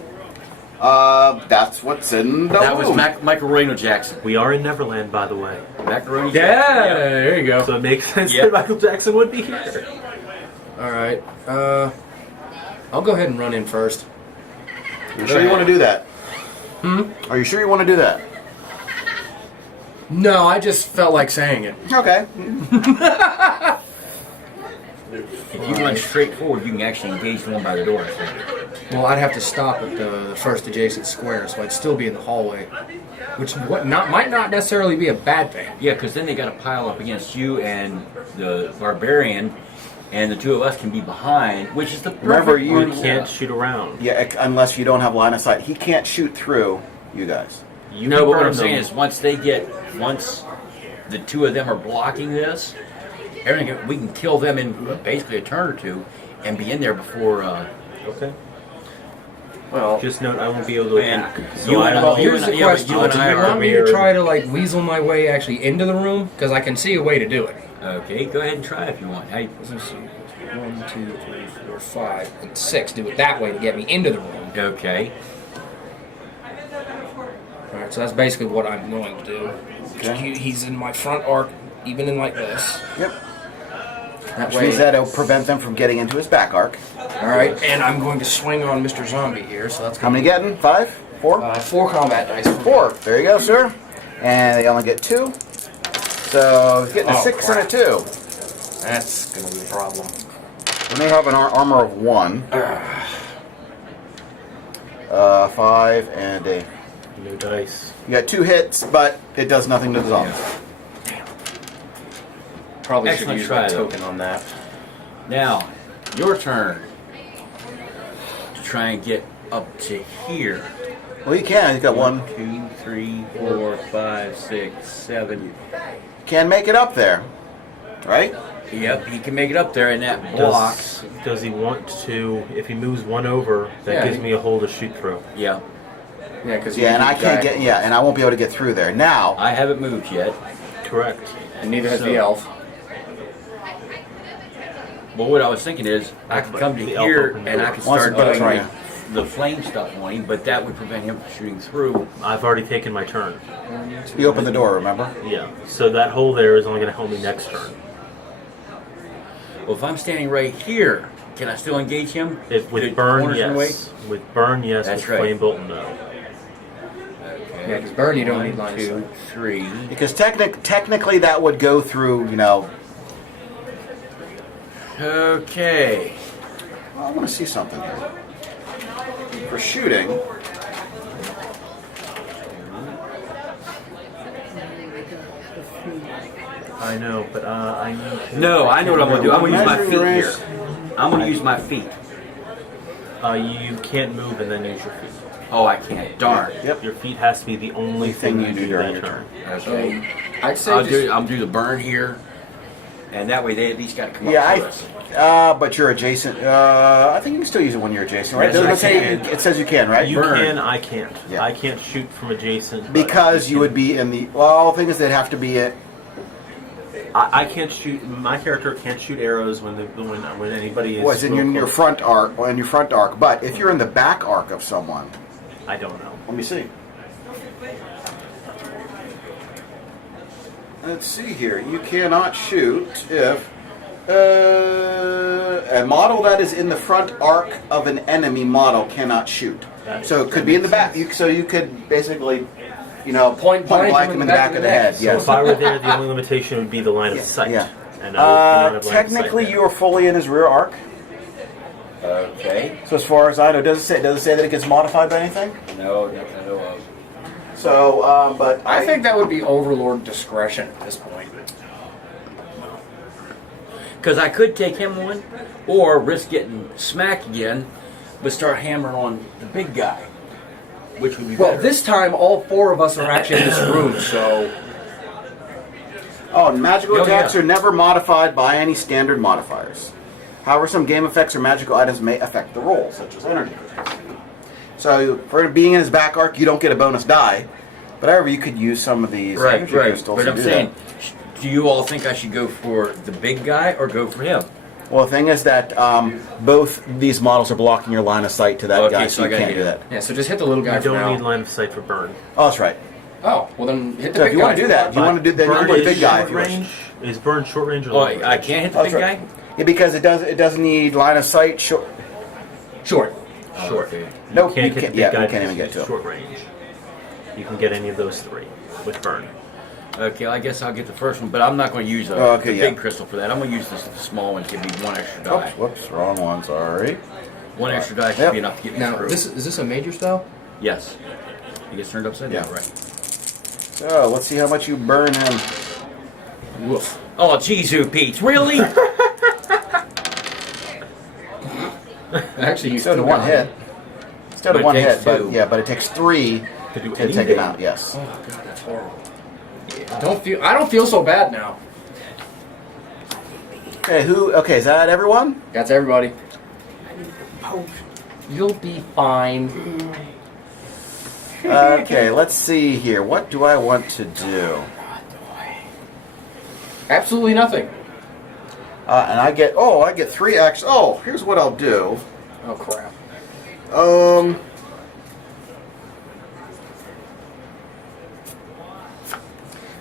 That's what's in the That was room. Michael Reno Jackson. We are in Neverland, by the way. Macaroni Yeah, Jackson. there you go. So it makes sense Yeah. that Michael Jackson would be here. All right. I'll go ahead and run in first. Are you sure you want to do that? Are you sure you want to do that? No, I just felt like saying it. Okay. If you run straight forward, you can actually engage the one by the door. Well, I'd have to stop at the first adjacent square, so I'd still be in the hallway, which might not necessarily be a bad thing. Yeah, because then they got to pile up against you and the barbarian, and the two of us can be behind, which is the perfect Remember, you one. Can't shoot around. Yeah, unless you don't have line of sight. He can't shoot through you guys. You No, can but what burn I'm saying them. is once the two of them are blocking this, we can kill them in basically a turn or two and be in there before. Okay. Well, Just note, I won't be able to And attack. you and I- here's the yeah, but question: you and Do I you are want me to weird. try to weasel my way actually into the room? Because I can see a way to do it. Okay, go ahead and try if you want. Hey, Let's see. 1, 2, 3, 4, 5, and 6. Do it that way to get me into the room. okay. All right, so that's basically what I'm going to do. Okay. He's in my front arc, even in like this. Yep. That Which means that'll prevent them from getting into his back arc. All right, and I'm going to swing on Mr. Zombie here. So that's How many getting? 5? 4? 4 combat dice. 4. There you go, sir. And they only get 2. So he's getting a 6 crap. and a 2. That's going to be a problem. And they have an armor of 1. 5 and a. No dice. You got 2 hits, but it does nothing to the zombies. Probably Excellent should use try, my though. token on that. Now, your turn to try and get up to here. Well, you can. He's got one. 2, 3, 4, 5, 6, 7. Can't make it up there, right? Yep, he can make it up there, and that blocks. Does he want to? If he moves one over, that gives me a hole to shoot through. Yeah. Yeah, because Yeah, and I can't get. Yeah, and I won't be able to get through there now. I haven't moved yet. Correct. And neither has the elf. Well, what I was thinking is, I could come to The elf here opened the and I door. could Once start upon a doing time. the flame stuff on him, but that would prevent him from shooting through. I've already taken my turn. You open the door, remember? Yeah. So that hole there is only going to help me next turn. Well, if I'm standing right here, can I still engage him? If with The burn, corners in the way? yes. With burn, yes. That's with right. flame bolt, no. Okay. Yeah, because burn you don't need 1, line of 2, sight. 3. Because technically that would go through. Okay. Well, I want to see something here. For shooting. I know, but I need to... No, I know what I'm going to do. I'm going to use my Measuring feet range. here. I'm going to use my feet. You can't move and then use your feet. Oh, I can't. Darn. Yep. Your feet has to be the only thing you do during your that turn. Okay. I'd say I'll do the burn here, and that way they at least got to come Yeah, up to us. but you're adjacent. I think you can still use it when you're adjacent, right? Yes, I Doesn't it say can. it says you can, right? You Burn. can, I can't. Yeah. I can't shoot from adjacent. but Because you can. would be in the. Well, the thing is, they'd have to be it. I can't shoot. My character can't shoot arrows when anybody is. Was in real your close. front arc, or in your front arc. But if you're in the back arc of someone, I don't know. let me see. Let's see here. You cannot shoot if a model that is in the front arc of an enemy model cannot shoot. So it could be in the back. So you could basically, point blank blank him in the back of the head. So Yes. if I were there, the only limitation would be the line of sight. Yeah. And I would not have line of sight Technically, there. you are fully in his rear arc. Okay. So as far as I know, does it say that it gets modified by anything? No, nothing I know of. So, but I think that would be Overlord discretion at this point. Because I could take him one, or risk getting smacked again, but start hammering on the big guy, which would be Well, better. this time all four of us are actually in this room, so Oh, and magical Oh, attacks yeah. are never modified by any standard modifiers. However, some game effects or magical items may affect the roll, such as energy. So, for being in his back arc, you don't get a bonus die. But however, you could use some of these right, energy right. crystals But to I'm do saying, do you all think I should go for the big guy or go for him? that. Well, the thing is that both these models are blocking your line of sight to that Okay, guy, so so I you gotta can't hit do him. that. yeah. So just hit the little guy You for don't now. need line of sight for burn. Oh, that's right. Oh, well then hit the So big if you want guy. to do that, if you want to do that, you can Burn put the is big guy if short you wish. range. Is burn short range or Oh, long range? I can't hit the That's big right. guy? Yeah, because it doesn't need line of sight. Short. Short. Okay. Nope, you you can't hit can't- the yeah, big guy you can't even because get it's to it. short range. You can get any of those three with burn. Okay, I guess I'll get the first one, but I'm not going to use Oh, okay, the yeah. big crystal for that. I'm going to use the small one to give me one extra die. Oops, whoops, wrong one. Sorry. One extra die should Yep. be enough to get me Now, through. is this a major spell? Yes. He gets turned upside down, Yeah. right? So let's see how much you burn him. Woof. Oh, Jesu Pete, really? Actually, you Instead still of one got hit. Instead But of it one takes hit, but two. yeah, but it takes 3 To do to any take him damage. out. Yes. Oh god, that's horrible. I don't feel so bad now. Okay, Okay, is that everyone? That's everybody. You'll be fine. Okay, let's see here. What do I want to do? Absolutely nothing. And I get 3 actions. Oh, here's what I'll do. Oh crap.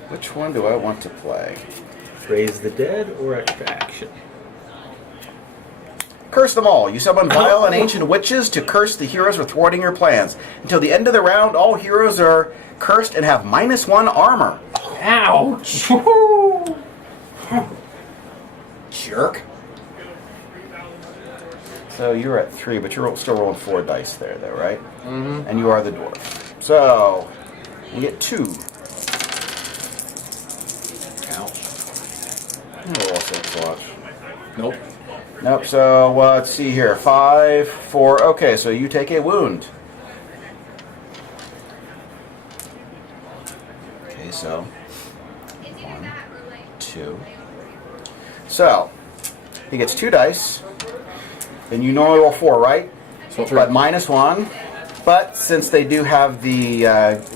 Which one do I want to play? Raise the dead or extra action. Curse them all. You summon vile and ancient witches to curse the heroes for thwarting your plans. Until the end of the round, all heroes are cursed and have -1 armor. Ouch! Jerk. So you're at 3, but you're still rolling 4 dice there, though, right? Mm-hmm. And you are the dwarf. So you get 2. Roll 6 watch. Nope. Nope. So let's see here. 5, 4. Okay, so you take a wound. see, so 1, 2. So he gets 2 dice, and you normally roll 4, right? So 3. But -1. But since they do have the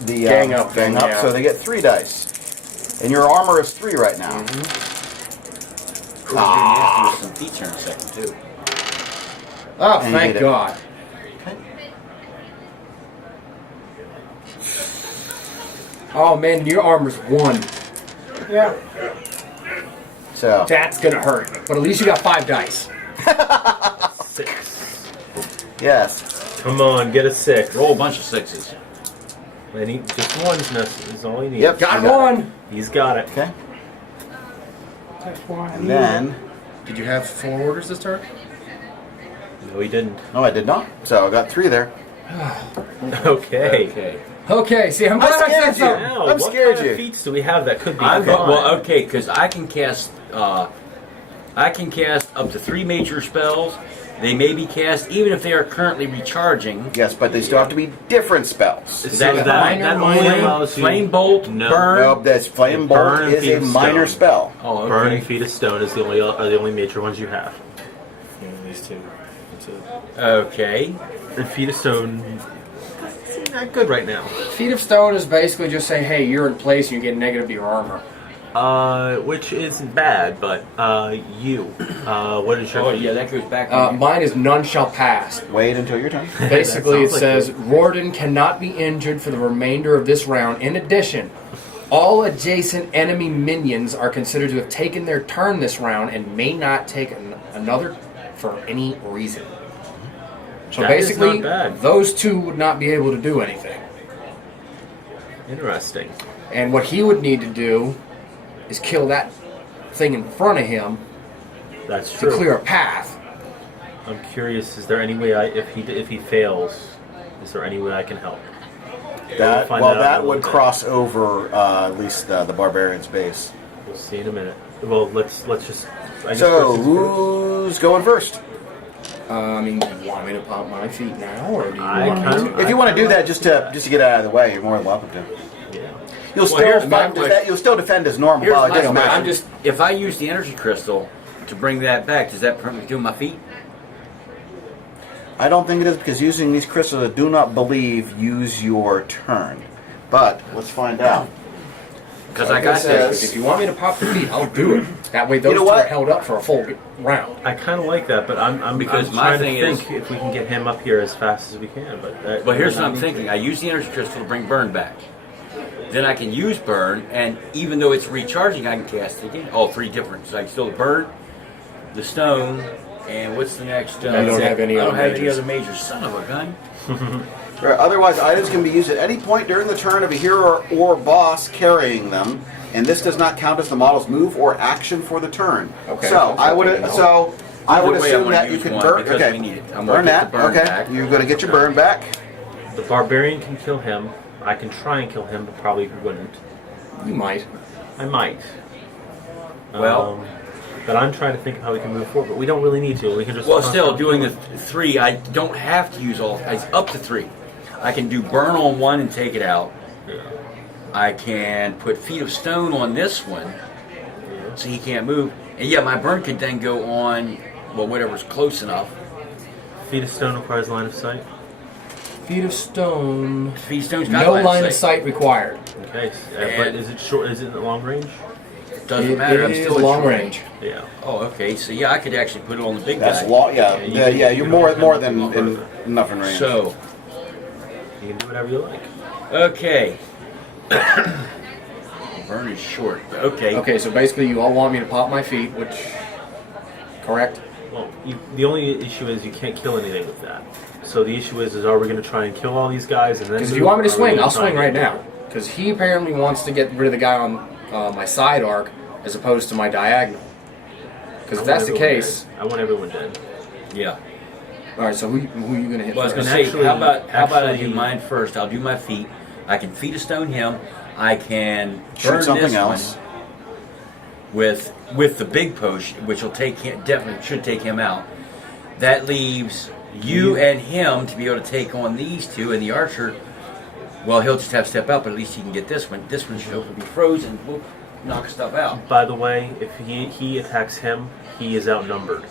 Gang up thing, yeah. so they get 3 dice. And your armor is 3 right now. Ah. Some feats here in a second too. Oh, And you thank get it. God. Oh man, your armor's 1. Yeah. So That's gonna hurt. But at least you got 5 dice. 6. yes, Come on, get a 6. Roll a bunch of 6s. I need just one is all you need. Yep. Got You got 1. He's got it. okay. That's one. And then Did you have 4 orders this turn? No, he didn't. no, I did not. So I got 3 there. Okay. Okay. Okay, see, I'm glad I scared said you. something. Now, I'm what scared kind you. of feats do we have that could be I'm fun? well, okay, because I can cast up to 3 major spells. They may be cast even if they are currently recharging. Yes, but they still have to be different spells. So That that only allows you flame bolt, No. burn. No, that's flame bolt Burn and is feet a of minor stone. spell. Oh, okay. Burn and Feet of Stone is are the only major ones you have. Yeah, these 2. That's it. Okay. And Feet of Stone, not good right now. Feet of Stone is basically just saying, hey, you're in place and you get negative to your armor. Which isn't bad, but what is your? Oh, yeah, that goes back. Mine is none shall pass. Wait until your turn. Basically, it sounds like says Warden cannot be injured for the remainder of this round. In addition, all adjacent enemy minions are considered to have taken their turn this round and may not take another for any reason. So That is basically, not bad. those 2 would not be able to do anything. Interesting. And what he would need to do is kill that thing in front of him That's to true. clear a path. I'm curious. Is there any way if he fails, is there any way I can help? That find well, out in a that little would bit. cross over at least the barbarian's base. We'll see in a minute. Well, let's just. I guess So first is- who's going first? I mean, do you want me to pop my feet now, or do you I want me kind to? If you want to do that, just to get out of the way, you're more than welcome to. Yeah. You'll here's my defend. question. You'll still defend as normal. Here's Well, it my doesn't question. matter. I'm just if I use the energy crystal to bring that back, does that permit me doing my feet? I don't think it is because using these crystals, I do not believe use your turn. But let's find out. Because Like I got says- if you want me to pop the feet, I'll do it. That way, those You know 2 are what? held up for a full round. I kind of like that, but I'm Because I'm my trying thing to is- think if we can get him up here as fast as we can. But But here's what I'm thinking. I use the energy crystal to bring burn back. Then I can use burn, and even though it's recharging, I can cast it again. Oh, 3 different. So I can still burn, the stone, and what's the next? I don't have any I don't other have any majors. other majors. Son of a gun. Right, otherwise, items can be used at any point during the turn of a hero or boss carrying them, and this does not count as the model's move or action for the turn. Okay, So that's I would okay to know. so I would Either way, I'm assume gonna that you use can one burn. because Okay, we need it. I'm gonna burn get that. the burn Okay, back. you're going to get your burn back. the barbarian can kill him. I can try and kill him, but probably wouldn't. You might. I might. Well- but I'm trying to think of how we can move forward. But we don't really need to. We can just. Well, still doing the 3, I don't have to use all. It's up to 3. I can do burn on one and take it out. Yeah. I can put feet of stone on this one, so he can't move. And yeah, my burn could then go on, well, whatever's close enough. Feet of Stone requires line of sight. Feet of Stone. Feet of stone's got No line of sight required. Okay, but is it short? Is it long range? Doesn't matter. I'm It still is at long short. range. Yeah. Oh, okay. So yeah, I could actually put it on the big That's guy. long. Yeah, Yeah, you yeah, can- yeah. you You're can more overcome than long enough in range. So You can do whatever you like. okay. Burn is short. But okay. Okay, so basically, you all want me to pop my feet, which. Correct? Well, the only issue is you can't kill anything with that. So the issue is are we going to try and kill all these guys and then? Because if move, you want me to or are we swing, gonna I'll try swing and- right now. Because he apparently wants to get rid of the guy on my side arc as opposed to my diagonal. Because I if want that's the everyone case, dead. I want everyone dead. Yeah. all right. So who are you gonna hit Well, I was first? going to say, Actually- how about I do actually- mine first? I'll do my feet. I can feet of stone him. I can Shoot burn something this else. one with the big potion, which will take him, definitely should take him out. That leaves you and him to be able to take on these 2, and the archer Well, he'll just have to step out, but at least he can get this one. This one should hopefully be frozen. We'll knock stuff out. By the way, if he attacks him, he is outnumbered.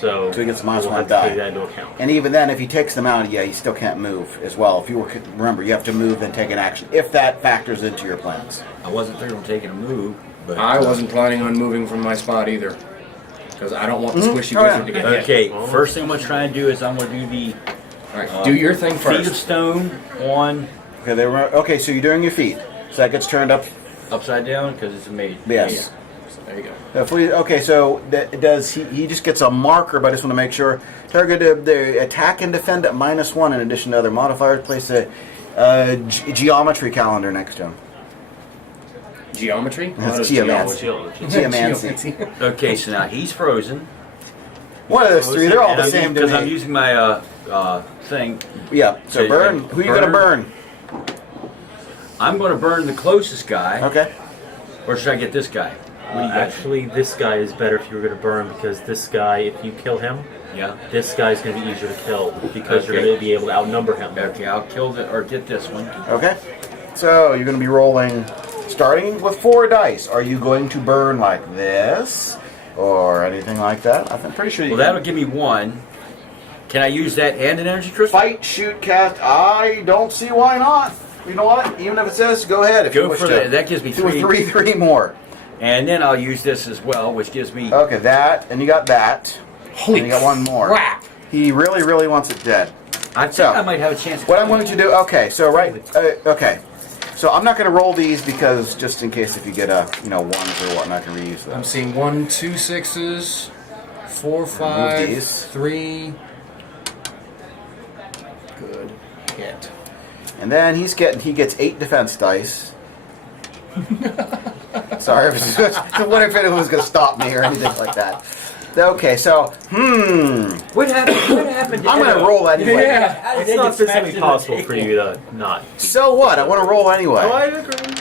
So he gets a we'll -1 have to die. take that into account. And even then, if he takes them out, yeah, he still can't move as well. If you were, remember, you have to move and take an action if that factors into your plans. I wasn't thinking of taking a move, but I wasn't planning on moving from my spot either. Because I don't want the squishy Oh, yeah. wizard to get hit. okay. First thing I'm gonna try and do is I'm gonna do the Alright, do your thing feet of first. stone on Okay, okay. So you're doing your feet. So that gets turned up. upside down because it's a mage. Yes. So there you go. Okay, so does he just gets a marker, but I just want to make sure. Target the attack and defend at -1 in addition to other modifiers. Place a geometry calendar next to him. Geometry? That's Geology. geomancy. Okay, so now he's frozen. One of those three, they're all the same to because I'm me. using my thing. Yeah, so Okay, burn. and Who are you going to burn? I'm going to burn the closest guy, Okay. or should I get this guy? What do you got? Actually, this guy is better if you were going to burn because this guy, if you kill him, Yeah. this guy's going to be easier to kill because you're Okay. going to be able to outnumber him. Okay, I'll kill the or get this one. Okay. So you're going to be rolling, starting with 4 dice. Are you going to burn like this or anything like that? I'm pretty sure you Well, that'll give me 1. Can I use that and an energy crystal? fight, shoot, cast. I don't see why not. You know what? Even if it says go ahead if you Go wish for to. that. That gives me Do 3. 3 more. And then I'll use this as well, which gives me. Okay, that, and you got that. Holy and you got one more. crap! He really, really wants it dead. I think so, I might have a chance. What I'm going to do, okay, so okay. So I'm not going to roll these because just in case if you get ones or whatnot, I can reuse them. I'm seeing 1, 2 6s, 4, 5, these. 3. Good hit. And then he gets 8 defense dice. Sorry, I wonder if anyone was going to stop me or anything like that. Okay, so What happened? What happened? I'm going to roll anyway. Yeah. How did It's they not get smacked physically in the possible face? for you to not. So what? I want to roll anyway. I agree.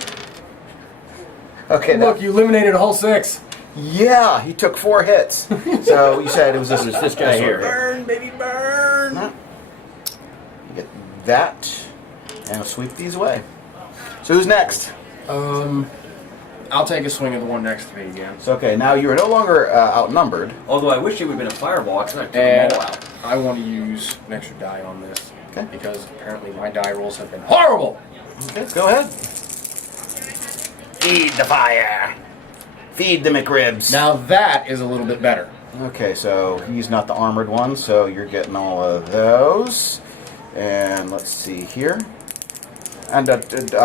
Okay, Look, you eliminated a whole 6. yeah, he took 4 hits. So you said it was this, This guy here. Burn, baby, burn. You get that, and I'll sweep these away. So who's next? I'll take a swing at the one next to me again. So okay, now you are no longer outnumbered. Although I wish it would have been a fireball, because I took And them all out. I want to use an extra die on this. Okay. Because apparently my die rolls have been horrible! Okay, go ahead. Feed the fire. Feed the McRibs. Now that is a little bit better. Okay, so he's not the armored one, so you're getting all of those. And let's see here. And I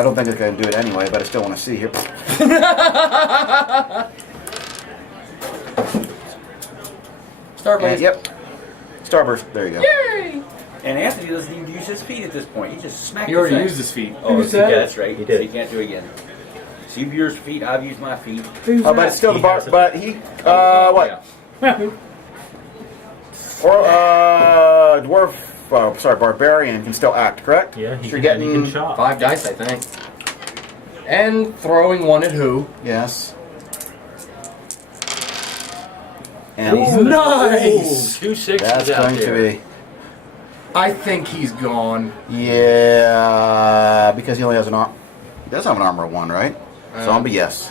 don't think it's going to do it anyway, but I still want to see here. Starblade. And, yep. Starburst. There you go. Yay! And Anthony doesn't even use his feet at this point. He just smacked He the already thing. used his feet. Oh, Who's yeah, that? that's right. He So did. he can't do it again. So you've used your feet, I've used my feet. Who's But that? it's still the He bar. has it. But he. What? Yeah. Or dwarf. Barbarian can still act, correct? Yeah, he So you're can, getting. he can chop. 5 dice, I think. And throwing one at who? Yes. And Ooh, nice! 2 6s that's out going there. to be. I think he's gone. Yeah, because he only has an arm. He does have an armor 1, right? Zombie, yes.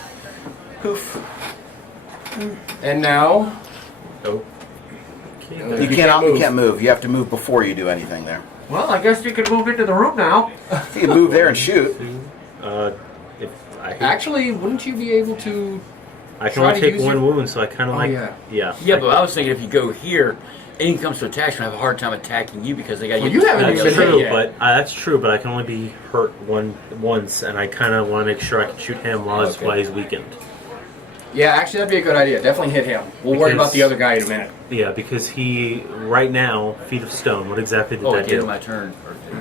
Poof. And now, Oh. You You can't move. can't move. You have to move before you do anything there. well, I guess you can move into the room now. You can move there and shoot. If I can, Actually, wouldn't you be able to? I can try only to take use one your- wound, so I kind of Oh, like. yeah. Yeah, but I was thinking if you go here, anything comes to attack, I have a hard time attacking you because they got Well, you haven't That's even hit true, yet. but that's true. But I can only be hurt once, and I kind of want to make sure I can shoot him while he's weakened. Yeah, actually, that'd be a good idea. Definitely hit him. We'll worry Because- about the other guy in a minute. Yeah, because he right now feet of stone. What exactly did Oh, that it gave do? my turn.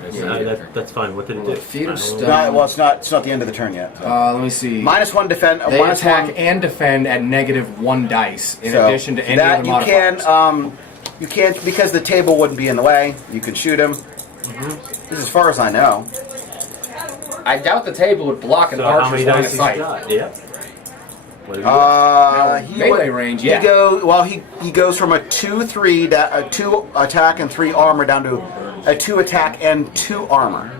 That's Yeah, not your turn. That's fine. What did it do? Feet of I don't stone. know. Well, it's not the end of the turn yet. So. Let me see. -1 defend. They minus attack 1. and defend at -1 dice, in So addition to any that other you modifiers. can. You can't because the table wouldn't be in the way. You can shoot him. This is as far as I know. I doubt the table would block an So how archer's many line of dice has sight. he got? Yeah. What did he do? Melee range, yeah. He goes from a 2-3 2 attack and 3 armor down to a 2 attack and 2 armor.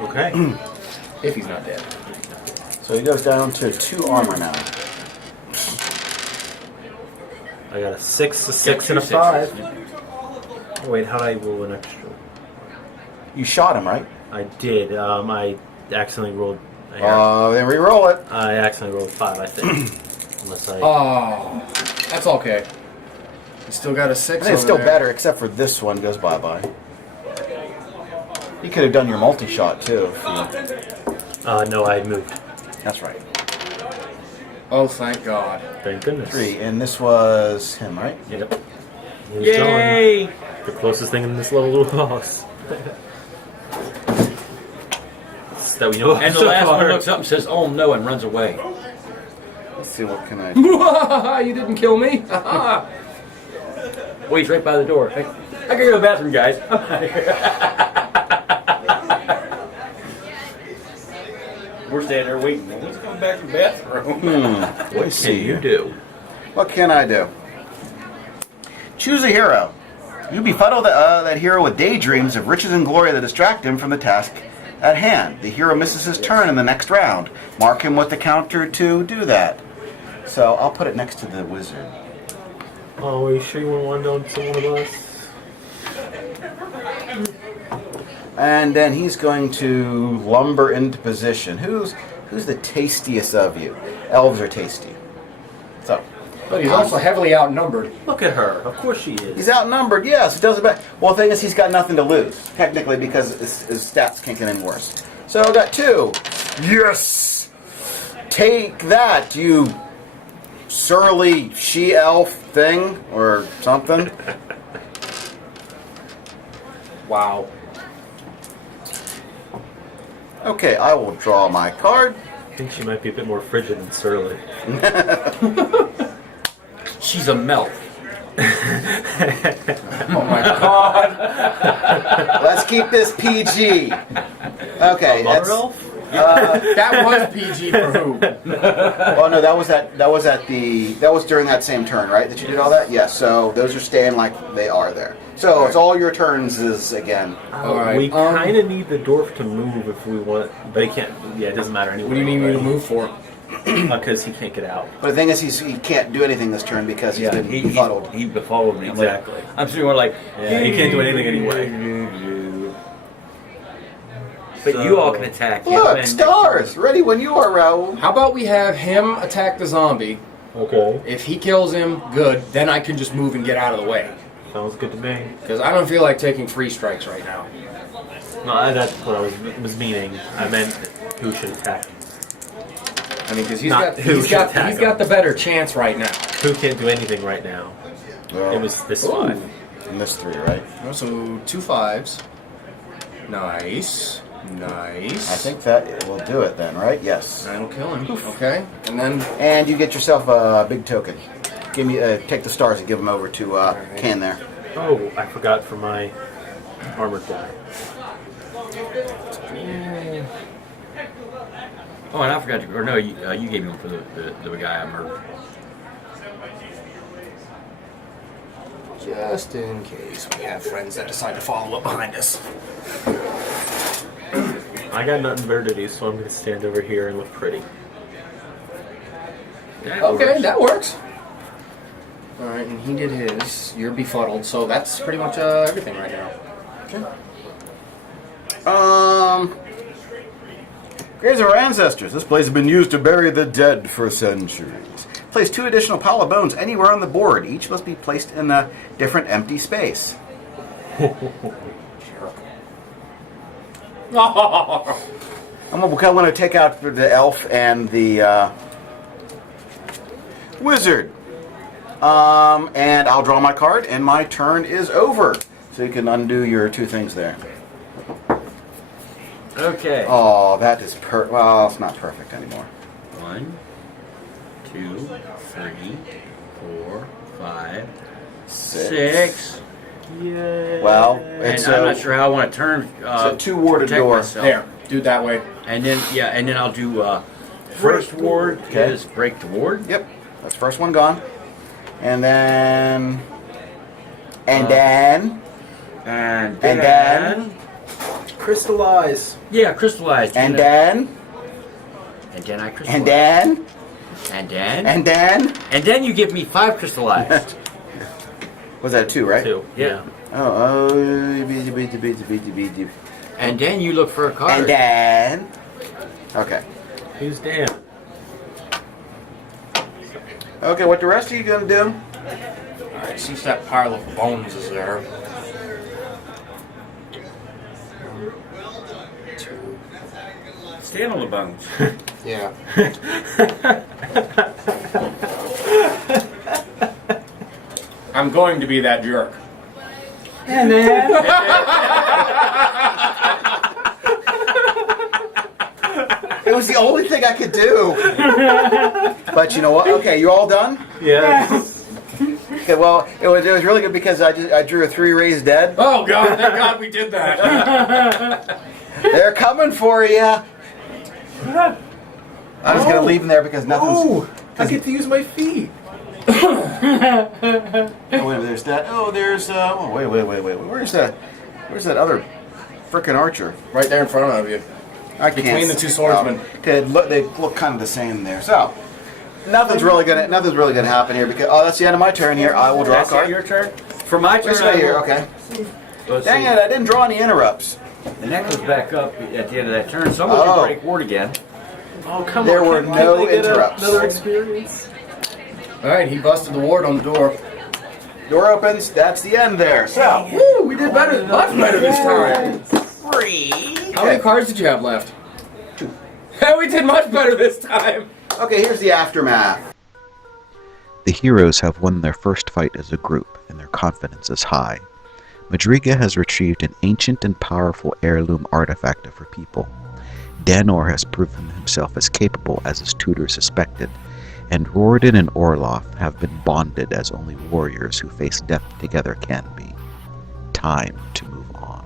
Okay. If he's not dead. So he goes down to 2 armor now. I got a 6, a 6, Two and a sixes. 5. Oh, wait, how did I roll an extra? You shot him, right? I did. I accidentally rolled. I Then re-roll it. accidentally rolled 5, I think. Unless I. Oh, that's okay. You still got a 6 I think it's over still there. better, except for this one goes bye-bye. You could have done your multi-shot, too. No, I moved. That's right. Oh, thank God. Thank goodness. 3, and this was him, right? Yep. He's Yay! done. The closest thing in this level to a boss. That we know of And the so last far. one looks up and says, "Oh no," and runs away. Let's see, what can I do? You didn't kill me? Well, he's right by the door. I gotta go to the bathroom, guys. We're standing there waiting. Who's coming back from the bathroom? Let's What see can you here. do? What can I do? Choose a hero. You befuddle that hero with daydreams of riches and glory that distract him from the task at hand. The hero misses his turn in the next round. Mark him with the counter to do that. So I'll put it next to the wizard. Oh, are you sure you want one to one of us? And then he's going to lumber into position. Who's the tastiest of you? Elves are tasty. So But he's also heavily outnumbered. Look at her. Of course she is. he's outnumbered, yes. It doesn't matter. Well, the thing is, he's got nothing to lose, technically, because his stats can't get any worse. So I got 2. Yes! Take that, you surly she-elf thing, or something. Wow. Okay, I will draw my card. I think she might be a bit more frigid than surly. She's a melt. Oh my God. Let's keep this PG. Okay, Mother that's... elf? That was PG for who? Oh no, that was during that same turn, right? That you did all that? Yes. So those are staying like they are there. So it's all your turns is again. Alright, We kind of need the dwarf to move if we want, but he can't. Yeah, it doesn't matter anyway. What do you need me to move for? Because he can't get out. But the thing is, he can't do anything this turn because he's been befuddled. He befuddled me. Exactly. I'm sitting there like, Yeah, he can't do anything anyway. But you all can attack him. Look, and- stars! Ready when you are, Raoul. How about we have him attack the zombie? Okay. If he kills him, good. Then I can just move and get out of the way. Sounds good to me. Because I don't feel like taking free strikes right now. No, that's what I was meaning. I meant who should attack. I mean, because Not who he's should got attack the him. better chance right now. Who can't do anything right now. Well, It was this Ooh. 5. and this 3, right? So 2 5s. Nice. Nice. I think that will do it then, right? Yes. That'll kill him. Okay. And then And you get yourself a big token. Give me, take the stars and give them over to Ken there. Oh, I forgot for my armored guy. Oh, and I forgot to. Or no, you gave me one for the guy I murdered. just in case we have friends that decide to follow up behind us. I got nothing better to do, so I'm going to stand over here and look pretty. That Okay, works. that works. Alright, and he did his. You're befuddled, so that's pretty much everything right now. Okay. Graves of our ancestors. This place has been used to bury the dead for centuries. Place 2 additional pile of bones anywhere on the board. Each must be placed in a different empty space. I'm going to take out the elf and the wizard. And I'll draw my card, and my turn is over. So you can undo your 2 things there. Okay. Oh, that is well, it's not perfect anymore. 1, 2, 3, 4, 5, 6. Yay. Well, And it's I'm not sure how I want to turn. it's a 2-warded protect door. myself. There, do it that way. And then I'll do first ward Okay. is break the ward. Yep, that's the first one gone. And then... And then... And And then- crystallize. Yeah, crystallized. And you know. then, And then I crystallize. and then, And then. and then. And then you give me 5 crystallized. Was that a 2, right? 2. Yeah. Oh, And then you look for a card. and then. Okay. Who's Dan? Okay, what the rest of you gonna do? Alright, since that pile of bones is there. 2. Stand on the bones. Yeah. I'm going to be that jerk. And then It was the only thing I could do. But you know what? Okay, you all done? Yeah. Okay, well, it was really good because I drew a 3 raised dead. Oh God! Thank God we did that. They're coming for you. I'm just gonna leave them there because nothing's. Oh, I get to use my feet. Oh, wait, there's that. Oh, there's. Oh, wait. Where's that? Where's that other frickin' archer? Right there in front of you. I can't. Between the two swordsmen. Okay, they look kind of the same there. So nothing's really gonna happen here because that's the end of my turn here. I will draw a That's card. your turn. For my turn, It's right here. Okay. Let's Dang see. it! I didn't draw any interrupts. The neck goes back up at the end of that turn. Someone Oh. can break ward again. Oh, come There on. were Can't no they get interrupts. Another experience. Alright, he busted the ward on the door. Door opens. That's the end there. So. Woo, we did better, much better this time. How many cards did you have left? 2. We did much better this time. Okay, here's the aftermath. The heroes have won their first fight as a group, and their confidence is high. Madriga has retrieved an ancient and powerful heirloom artifact of her people. Danor has proven himself as capable as his tutor suspected, and Rorden and Orloff have been bonded as only warriors who face death together can be. Time to move on.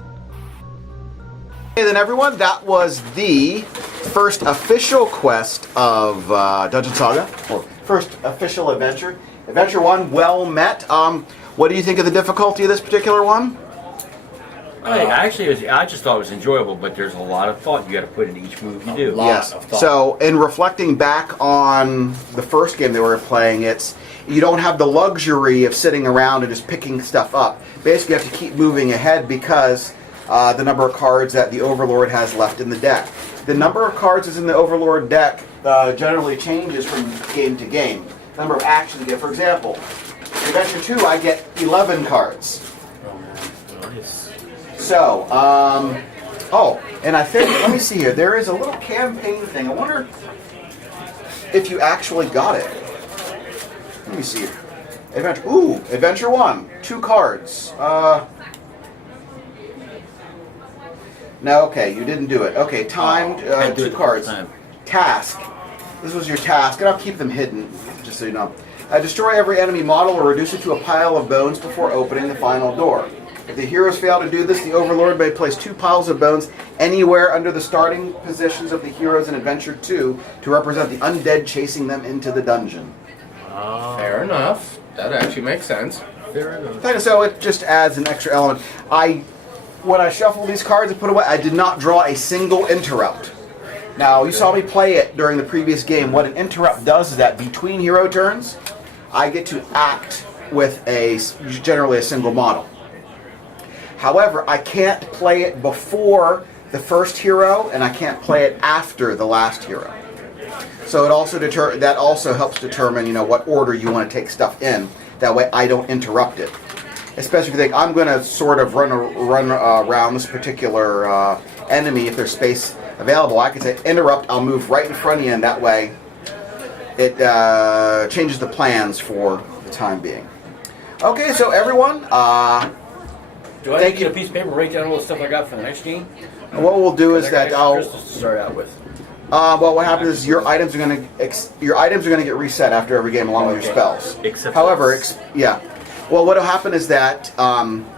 Okay, then everyone, that was the first official quest of Dungeon Saga, or first official adventure. Adventure 1, well met. What do you think of the difficulty of this particular one? I just thought it was enjoyable, but there's a lot of thought you got to put in each move you do. Lots of thought. So, in reflecting back on the first game they were playing, you don't have the luxury of sitting around and just picking stuff up. Basically, you have to keep moving ahead because the number of cards that the Overlord has left in the deck. The number of cards that's in the Overlord deck generally changes from game to game. The number of actions you get. For example, in Adventure 2, I get 11 cards. Nice. So, and I think, let me see here, there is a little campaign thing. I wonder if you actually got it. Let me see here. Adventure 1, 2 cards. No, okay, you didn't do it. Okay, timed, Can't do it 2 the cards. first time. Task. This was your task, and I'll keep them hidden, just so you know. Destroy every enemy model or reduce it to a pile of bones before opening the final door. If the heroes fail to do this, the Overlord may place 2 piles of bones anywhere under the starting positions of the heroes in Adventure 2 to represent the undead chasing them into the dungeon. Fair enough. That actually makes sense. Fair enough. So it just adds an extra element. When I shuffled these cards and put away, I did not draw a single interrupt. Now, you saw me play it during the previous game. What an interrupt does is that between hero turns, I get to act with generally a single model. However, I can't play it before the first hero, and I can't play it after the last hero. So it also that also helps determine, what order you want to take stuff in. That way, I don't interrupt it. Especially if you think I'm going to sort of run around this particular enemy if there's space available. I can say interrupt. I'll move right in front of you, and that way, it changes the plans for the time being. Okay, so everyone. Do I need to get a piece of paper, write down all the stuff I got for the next game? What we'll do is that I'll. Crystals to start out with. Well, what happens is your items are going to get reset after every game, along with your spells. Except However, yeah. Well, what'll happen is that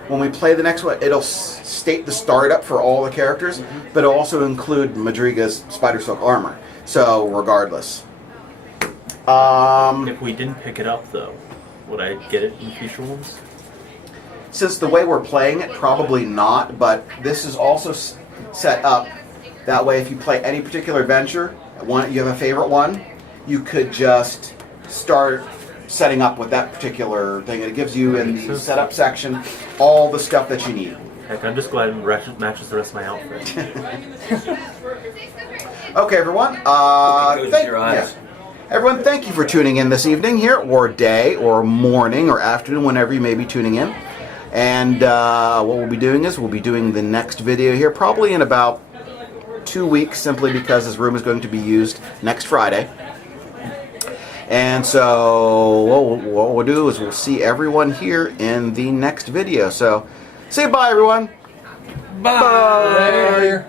when we play the next one, it'll state the startup for all the characters, but it'll also include Madriga's Spider Silk armor. So, regardless. If we didn't pick it up, though, would I get it in future ones? Since the way we're playing it, probably not. But this is also set up. That way, if you play any particular adventure, you have a favorite one, you could just start setting up with that particular thing. It gives you in the setup section all the stuff that you need. Heck, I'm just glad it matches the rest of my outfit. Okay, everyone. Everyone, thank you for tuning in this evening here, or day, or morning, or afternoon, whenever you may be tuning in. And what we'll be doing is we'll be doing the next video here probably in about 2 weeks, simply because this room is going to be used next Friday. And so what we'll do is we'll see everyone here in the next video. So say bye, everyone. Bye. Later.